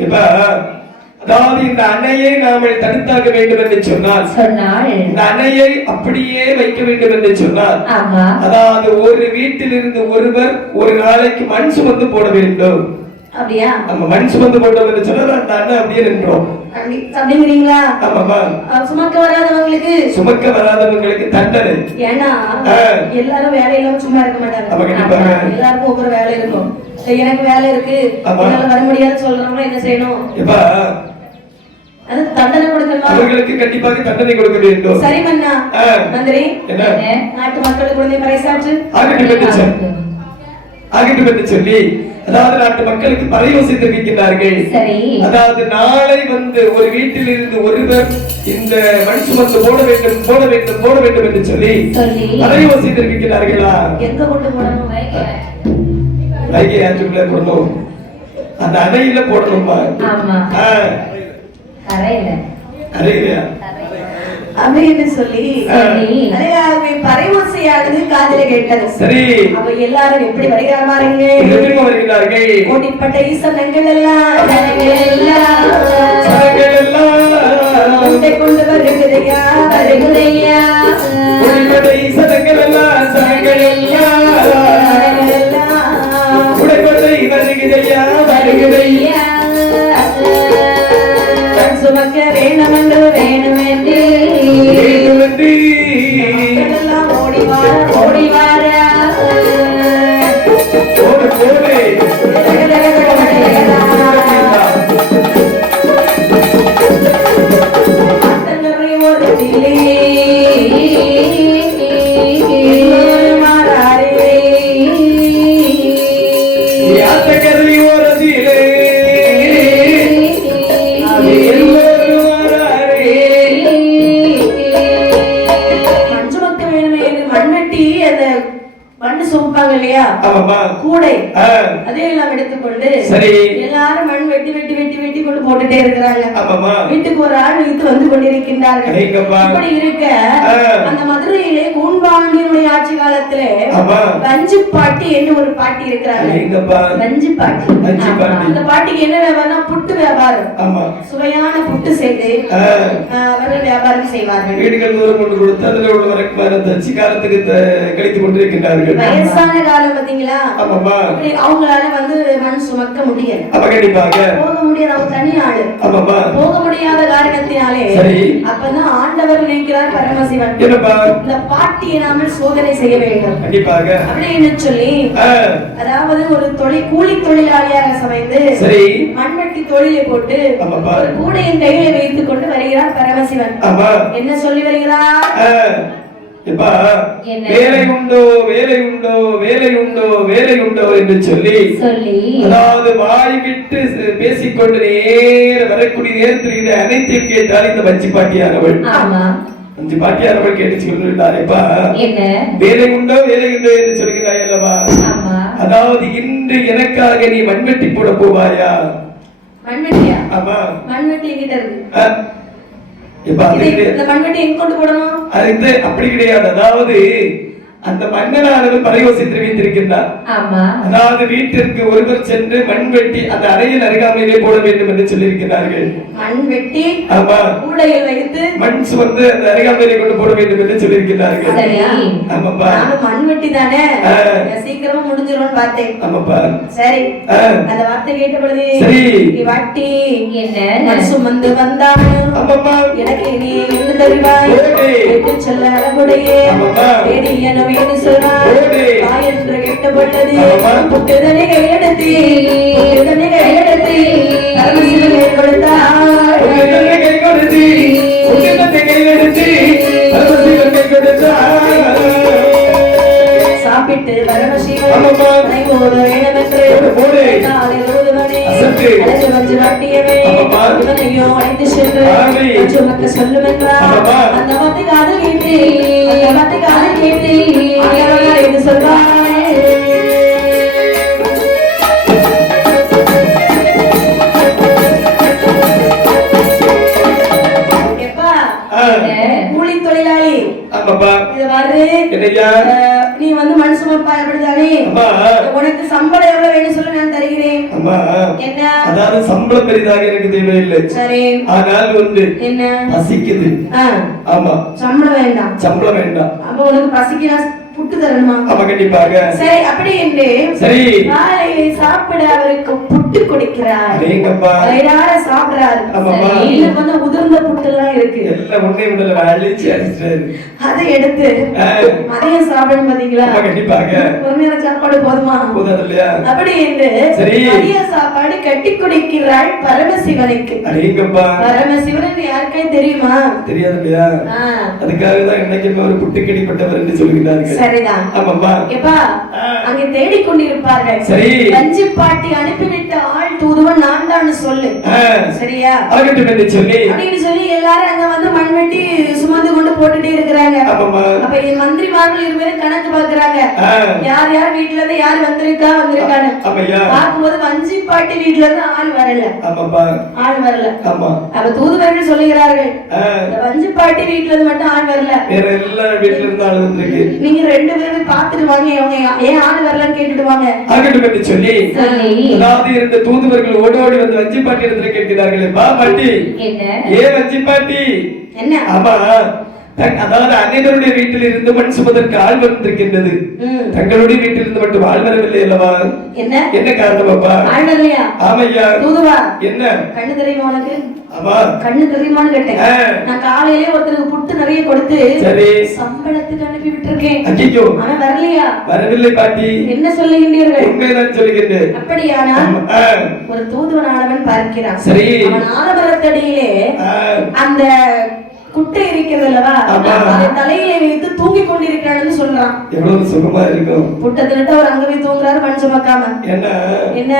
அதாவது இந்த அணையை நாம தடுத்தாக வேண்டும் என்று சொன்னால் இந்த அணையை அப்படியே வைக்க வேண்டும் என்று சொன்னால் அதாவது ஒரு வீட்டிலிருந்து ஒருவர் ஒரு நாளைக்கு மண் சுமந்து போட வேண்டும். அப்படியா? நம்ம மண் சுமந்து போட்டோம் என்று சொன்னா அந்த அண்ணன் அப்படியே நின்றோம். அப்படிங்கிறீங்களா? ஆமாமா. சுமக்க வராதவங்களுக்கு தண்டனை. ஏன்னா எல்லாரும் வேலையில சும்மா இருக்க மாட்டாங்க. எல்லாருக்கும் ஒவ்வொரு வேலை இருக்கும். எனக்கு வேலை இருக்கு வர முடியாது சொல்றவங்க என்ன செய்யணும்? தண்டனை கொடுக்கணும். அவர்களுக்கு கண்டிப்பாக தண்டனை கொடுக்க வேண்டும். சரி மன்னா. மந்திரி நாட்டு மக்களுக்கு குழந்தை பறைசாற்று ஆகட்டும் என்று சொல்லி அதாவது நாட்டு மக்களுக்கு பறையோசை தெரிவிக்கிறார்கள். அதாவது நாளை வந்து ஒரு வீட்டில் இருந்து ஒருவர் இந்த மண் சுமந்து போட வேண்டும் என்று சொல்லி பறையோசை தெரிவிக்கிறார்களா? எங்க கொண்டு போடணும்? வைகை ஆற்றுக்குள்ள போடணும். அந்த அணையில போடணுமா? அப்படின்னு சொல்லி பறையோசையானது காதில கேட்டது. சரி அவ எல்லாரும் எப்படி வருகிறார்கள்? கோடிப்பட்ட ஈசனங்கள் எல்லாம் கொண்டு வருகிறதையா ஈசனங்கள் எல்லாம் வேணுமையா சுமக்க வேணுமென்று வேணுமென்று எல்லாம் ஓடி வார ஓடு போடு இல்லையா கூடை ஆமா அதையெல்லாம் எடுத்துக்கொண்டு சரி எல்லாரும் மண் வெட்டி வெட்டி வெட்டி வெட்டி கொண்டு போட்டுட்டே இருக்கிறாங்க ஆமாமா வீட்டுக்கு ஒரு ஆள் வீட்டு வந்து கொண்டிருக்கின்றார்கள் இப்படி இருக்க அந்த மதுரையிலே கூன்பாண்டியனுடைய ஆட்சி காலத்திலே வஞ்சி பாட்டி என்று ஒரு பாட்டி இருக்கிறாங்க வஞ்சி பாட்டி அந்த பாட்டிக்கு என்ன வியாபாரம் புட்டு வியாபாரம் சுவையான புட்டு செய்து அவர்கள் வியாபாரம் செய்வார்கள் வீடுகள் தூரம் கொண்டு கொடுத்து அதுல உள்ளவரை தச்சு காலத்துக்கு கழித்துக் கொண்டிருக்கின்றார்கள் வயசான காலம் பாத்தீங்களா அவங்களால வந்து மண் சுமக்க முடியல போக முடியாது அவங்க தனி ஆளு போக முடியாத காரணத்தினாலே அப்பதான் ஆண்டவர் நினைக்கிறார் பரமசிவன் இந்த பாட்டியை நாம சோதனை செய்ய வேண்டும் அப்படின்னு சொல்லி அதாவது ஒரு கூலி தொழிலாளியாக சமைந்து மண்வெட்டி தொழிலை போட்டு ஒரு கூடையின் கையில வைத்துக் கொண்டு வருகிறார் பரமசிவன் என்ன சொல்லி வருகிறார் வேலை உண்டோ வேலை உண்டோ வேலை உண்டோ வேலை உண்டோ என்று சொல்லி அதாவது வாய் விட்டு பேசிக்கொண்டு நேர வரக்கூடிய நேரத்தில் இதை அனைத்தையும் கேட்டால் இந்த வஞ்சி பாட்டியானவள் வஞ்சி பாட்டியானவள் கேட்டு சொல்லிட்டாரேப்பா வேலை உண்டோ வேலை உண்டோ என்று சொல்கிறாய் அல்லவா அதாவது இன்று எனக்காக நீ மண்வெட்டி போட போவாயா மண்வெட்டியா ஆமா மண்வெட்டி கிட்ட இருக்கு அப்படி கிடையாது அதாவது அந்த மன்னனானது பரயோசித்து வைத்திருக்கின்றார் அதாவது வீட்டிற்கு ஒருவர் சென்று மண் வெட்டி அந்த அறையில் அருகாமையிலே போட வேண்டும் என்று சொல்லியிருக்கிறார்கள் மண் வெட்டி கூடையில் வைத்து மண் சுமந்து அந்த அருகாமையிலே கொண்டு போட வேண்டும் என்று சொல்லியிருக்கிறார்கள் ஆமாப்பா மண் வெட்டி தானே சீக்கிரமா முடிஞ்சிரும் பார்த்தேன் ஆமாப்பா சரி அந்த வார்த்தை கேட்ட பொழுது சரி வட்டி என்ன சுமந்து வந்தாங்க ஆமாப்பா எனக்கு நீ இருந்து தருவாய் என்று சொல்ல அழகுடையே வேடியன வேடி சொன்னார் வாய் என்று கேட்டப்பட்டது புட்டுதனை கையெடுத்து பரமசிவனை கொடுத்தார் சாப்பிட்டு பரமசிவன் இவனையோ அழைத்து சென்று சுமக்க சொல்லும் என்றார் அந்த வார்த்தை காதல் கேட்டு அந்த வார்த்தை காதல் கேட்டு என்று சொல்வார் கூலி தொழிலாளி நீ வந்து மண் சுமப்பா அப்படிதானே உனக்கு சம்பளம் எவ்வளவு வேணும் சொல்ல நான் தருகிறேன் என்ன அதாவது சம்பளம் பெரிதாக எனக்கு தேவையில்லை சரி ஆனால் ஒன்று என்ன பசிக்குது ஆமா சம்பளம் வேண்டாம் அப்ப உனக்கு பசிக்கிறா புட்டு தரணுமா ஆமா கண்டிப்பாக சரி அப்படி என்று சரி காலையில சாப்பிட அவருக்கு புட்டு கொடுக்கிறார் வயிறார சாப்பிடுறாரு இதுல வந்து உதிர்ந்த புட்டு எல்லாம் இருக்கு எல்லாம் ஒண்ணே உடல அழிச்சு அடிச்சாரு அதை எடுத்து மதியம் சாப்பிடணும் பாத்தீங்களா கண்டிப்பாக ஒரு நேரம் சாப்பாடு போதுமா போதாது இல்லையா அப்படி என்று மதிய சாப்பாடு கட்டி கொடுக்கிறாள் பரமசிவனுக்கு பரமசிவனுக்கு யாருக்கே தெரியுமா தெரியாது இல்லையா அதுக்காக தான் இன்னைக்கு ஒரு புட்டு கிடிப்பட்டவர் என்று சொல்கிறார்கள் சரிதான் ஆமாம்மா எப்பா அங்கே தேடிக் கொண்டிருப்பார்கள் சரி வஞ்சி பாட்டி அனுப்பிவிட்ட ஆள் தூதுவன் நான் தான் சொல்லு சரியா ஆகட்டும் என்று சொல்லி அப்படின்னு சொல்லி எல்லாரும் அங்க வந்து மண்வெட்டி சுமந்து கொண்டு போட்டுட்டே இருக்கிறாங்க அப்ப என் மந்திரிமார்கள் இருவரும் கணக்கு பாக்குறாங்க யார் யார் வீட்டுல இருந்து யார் வந்திருக்கான்னு பார்க்கும்போது வஞ்சி பாட்டி வீட்டுல இருந்து ஆள் வரல அப்ப தூதுவர்கள் சொல்லுகிறார்கள் வஞ்சி பாட்டி வீட்டுல இருந்து மட்டும் ஆள் வரல வேற எல்லா வீட்டுல இருந்து ஆள் வந்திருக்கு நீங்க ரெண்டு பேரும் பாத்துட்டு வாங்க ஏன் ஆள் வரலன்னு கேட்டுட்டு வாங்க ஆகட்டும் என்று சொல்லி அதாவது இருந்த தூதுவர்கள் ஓடோடி வந்து வஞ்சி பாட்டி இடத்துல கேட்கிறார்கள் பா பாட்டி ஏன் வஞ்சி பாட்டி என்ன ஆமா அதாவது அனைவருடைய வீட்டில் இருந்து மண் சுமதற்கு ஆள் வந்திருக்கின்றது. தங்களுடைய வீட்டில் இருந்து மட்டும் ஆள் வரவில்லை அல்லவா? என்ன காரணம் அப்பா? ஆமையா. என்ன கண்ணு தெரியுமா உனக்கு? ஆமா, கண்ணு தெரியுமான்னு கேட்டேன். நான் காலையிலே ஒருத்தருக்கு புட்டு நிறைய கொடுத்து சம்பளத்துக்கு அனுப்பி விட்டுருக்கேன். ஐயோ, அவன் வரலையா? வரவில்லை பாட்டி. என்ன சொல்லுகின்றீர்கள்? உண்மைதான் சொல்லுகின்றேன். அப்படியானால் ஒரு தூதுவனானவன் பார்க்கிறான். சரி, அவன் ஆலமரத்தடியிலே அந்த குட்டை இருக்கிறது அல்லவா, அதை தலையிலே வைத்து தூங்கிக் கொண்டிருக்கிறான்னு சொல்றான். எவ்வளவு சுகமா இருக்கும். புட்டத்திட்டு அவர் அங்க போய் தூங்குறாரு, மண் சுமக்காம. என்ன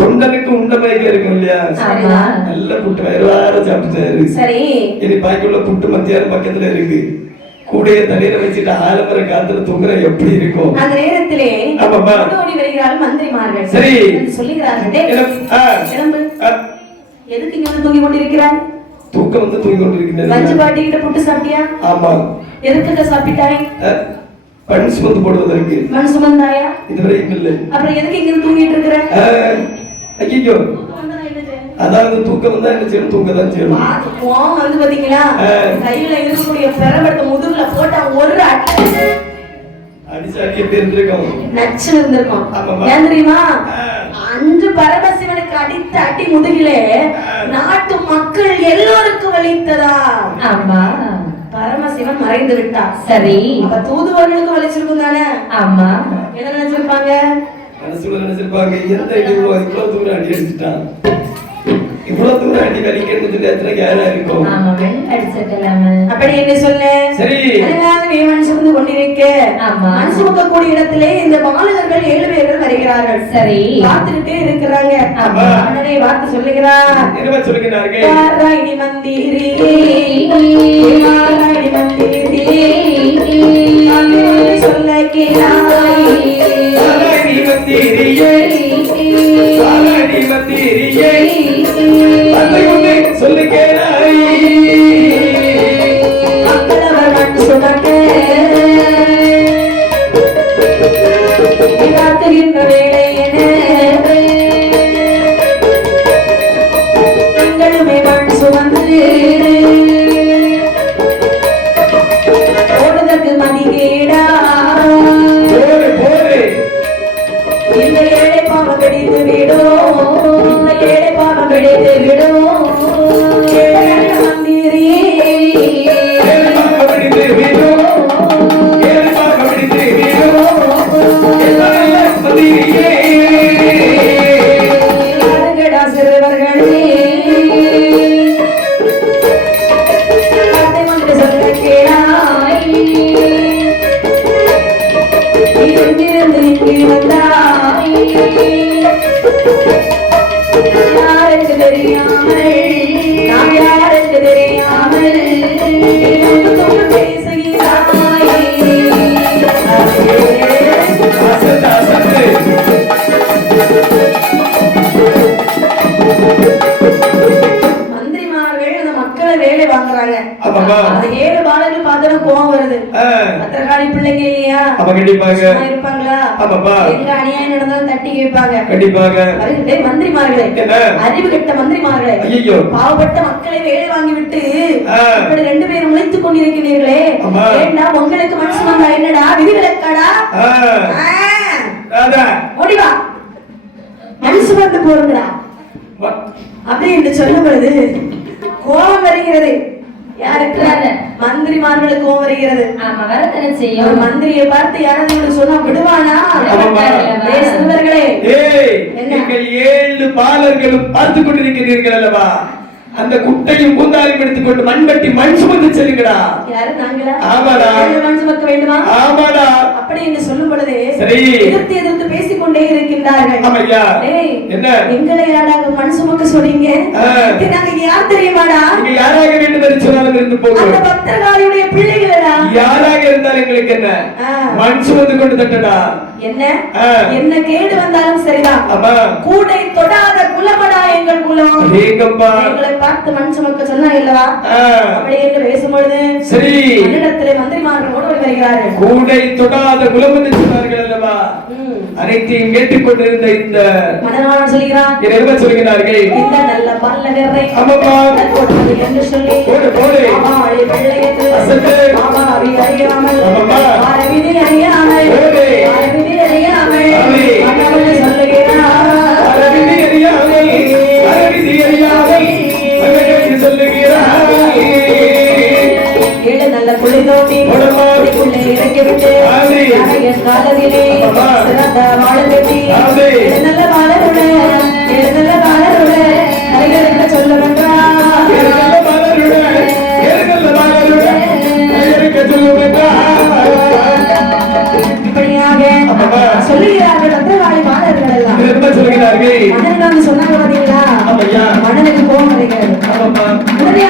தொண்டனுக்கு உண்ட மயக்கம் இருக்கும் இல்லையா? நல்ல புட்டு வயிறார சாப்பிட்டாரு. சரி, இது பாய்க்குள்ள புட்டு மத்தியானம் பக்கத்துல இருக்கு. கூடைய தலையில வச்சுட்டு ஆலமர காத்துல தூங்குற எப்படி இருக்கும்? அந்த நேரத்திலே ஓடி வருகிறார்கள் மந்திரிமார்கள். சரி, சொல்லுகிறார்கள், எதுக்கு இங்க வந்து தூங்கி கொண்டிருக்கிறாய்? தூக்கம் வந்து தூங்கி கொண்டிருக்கிறேன். மஞ்சு பாட்டி கிட்ட புட்டு சாப்பிட்டியா? ஆமா. எதுக்கு சாப்பிட்டாய்? மண் சுமந்து போடுவதற்கு. மண் சுமந்தாயா? இதுவரைக்கும் இல்லை. அப்புறம் எதுக்கு இங்க தூங்கிட்டு இருக்கிற? ஐயோ, அதாவது தூக்கம் வந்தா என்ன செய்யணும்? தூங்க தான் செய்யணும். வந்து பாத்தீங்களா, கையில இருக்கக்கூடிய பெரம்பட்ட முதுகுல போட்டா ஒரு அடிச்சாக்கி எப்படி இருந்திருக்கும்? நச்சு இருந்திருக்கும். ஏன் தெரியுமா? 5 பரமசிவனுக்கு அடித்த அடி முதுகிலே நாட்டு மக்கள் எல்லோருக்கும் வலித்ததா? ஆமா, பரமசிவன் மறைந்து விட்டார். சரி, அப்ப தூதுவர்களுக்கு வலிச்சிருக்கும் தானே? ஆமா. என்ன நினைச்சிருப்பாங்க? மனசுல நினைச்சிருப்பாங்க, எந்த இவ்வளவு தூரம் அடி அடிச்சுட்டான், இவ்வளவு தூரம் அடி வலிக்கிறது சொல்லி யாரா இருக்கும்? அப்படி என்ன சொல்ல? சரி, மண் சுமந்து கொண்டிருக்க மண் சுமக்கக்கூடிய இடத்திலே இந்த பாலகர்கள் 7 பேர்கள் வருகிறார்கள். சரி, பார்த்துக்கிட்டே இருக்கிறாங்க. உடனே வார்த்தை சொல்லுகிறார். என்ன சொல்லுகிறார்கள்? நாராயணி மந்திரி, நாராயணி மந்திரி சொல்ல கேளாய், நாராயணி மந்திரியே, நாராயணி மந்திரியே சொல்லு கேளாய். மக்களவர் மண் சுமக்க காத்துகின்ற வேலை என எங்களுமே மண் சுமந்து ஓடுதற்கு மதிகேடா, இந்த ஏழை பாவம் பிடித்து விடும், இந்த ஏழை பாவம் பிடித்து விடும். அறிவு கெட்ட மந்திரிமார்களே, பாவப்பட்ட மக்களை வேலை வாங்கிவிட்டு இப்படி 2 பேரும் முளைத்துக் கொண்டிருக்கிறீர்களே, ஏண்டா உங்களுக்கு மனசு வந்தா என்னடா விதிவிலக்காடா? ஓடிவா, மனசு வந்து போறதுடா அப்படி என்று சொல்லும் பொழுது கோபம் வருகிறது. யாருக்கு? மந்திரிமார்களுக்கு கோபம் வருகிறது. ஆமா, வரத்தனை செய்யும். மந்திரியை பார்த்து யாராவது சொன்னா விடுவானா? சிறுவர்களே, நீங்கள் 7 பாலர்களும் பார்த்து கொண்டிருக்கிறீர்கள் அல்லவா? அந்த குட்டையும் கூந்தாலையும் எடுத்துக்கொண்டு மண்பட்டி மண் சுமந்து செல்லுங்கடா. யாரு? நாங்களா? ஆமாடா. மண் சுமக்க வேண்டுமா? ஆமாடா. அப்படி என்று சொல்லும் பொழுது சரி, எதிர்த்து பேசிக்கொண்டே இருக்கின்றார்கள். ஆமையா. என்ன எங்களை யாராக மண் சுமக்க சொல்றீங்க? நாங்க யார் தெரியுமாடா? நீங்க யாராக வேண்டும் என்று சொன்னாலும் இருந்து போங்க. அந்த பத்திரகாளியுடைய பிள்ளைகளடா. யாராக இருந்தாலும் எங்களுக்கு என்ன? மண் சுமந்து கொண்டு தட்டடா. என்ன கேடு வந்தாலும் சரிதான். கூடை தொடாத குலமடா எங்கள் குலம். எங்களை பார்த்து மண் சுமக்க சொன்னா இல்லவா? அப்படி என்று பேசும்பொழுது சரி, மந்திரிமார்கள் ஓடி வருகிறார்கள். கூடை தொடாத குலம் என்று சொன்னார்கள் அல்லவா? அனைத்தையும் கேட்டுக்கொண்டிருந்த இந்த மணவாளன் சொல்கிறான் என்ன சொல்கிறார்கள் இந்த நல்ல பல்லகரை ஆமாப்பா போடுவது என்று சொல்லி போடு போடு மாமாவை வெள்ளையத்து அசத்து மாமாவை அறியாமல் ஆமாப்பா அரவிதி அறியாமல் போடு அரவிதி அறியாமல் ஆமே. மணவாளன் சொல்லுகிறான் அரவிந்தி அறியாமல் அரவிந்தி அறியாமல் மகனுக்கு சொல்லுகிறாய் ஏழு நல்ல குழி தோண்டி போடமா. குழிக்குள்ளே இறக்கிவிட்டு ஆமே. அழகிய காலத்திலே ஆமாப்பா. சிறந்த வாழை வெட்டி ஆமே. ஏழு நல்ல வாழருட ஏழு நல்ல வாழருட கலைகளுக்கு சொல்ல வேண்டாம் ஏறுகல்ல மலருடன் அழகருக்கு சொல்லுவென்றால் இப்படியாக ஆமாப்பா. சொல்லுகிறார்கள் பத்திரகாளி மாணவர்கள் எல்லாம் என்ன சொல்கிறார்கள் மன்னன் சொன்னாங்க பாத்தீங்களா ஆமையா மன்னனுக்கு கோபம் வருகிறது ஆமாப்பா உடனே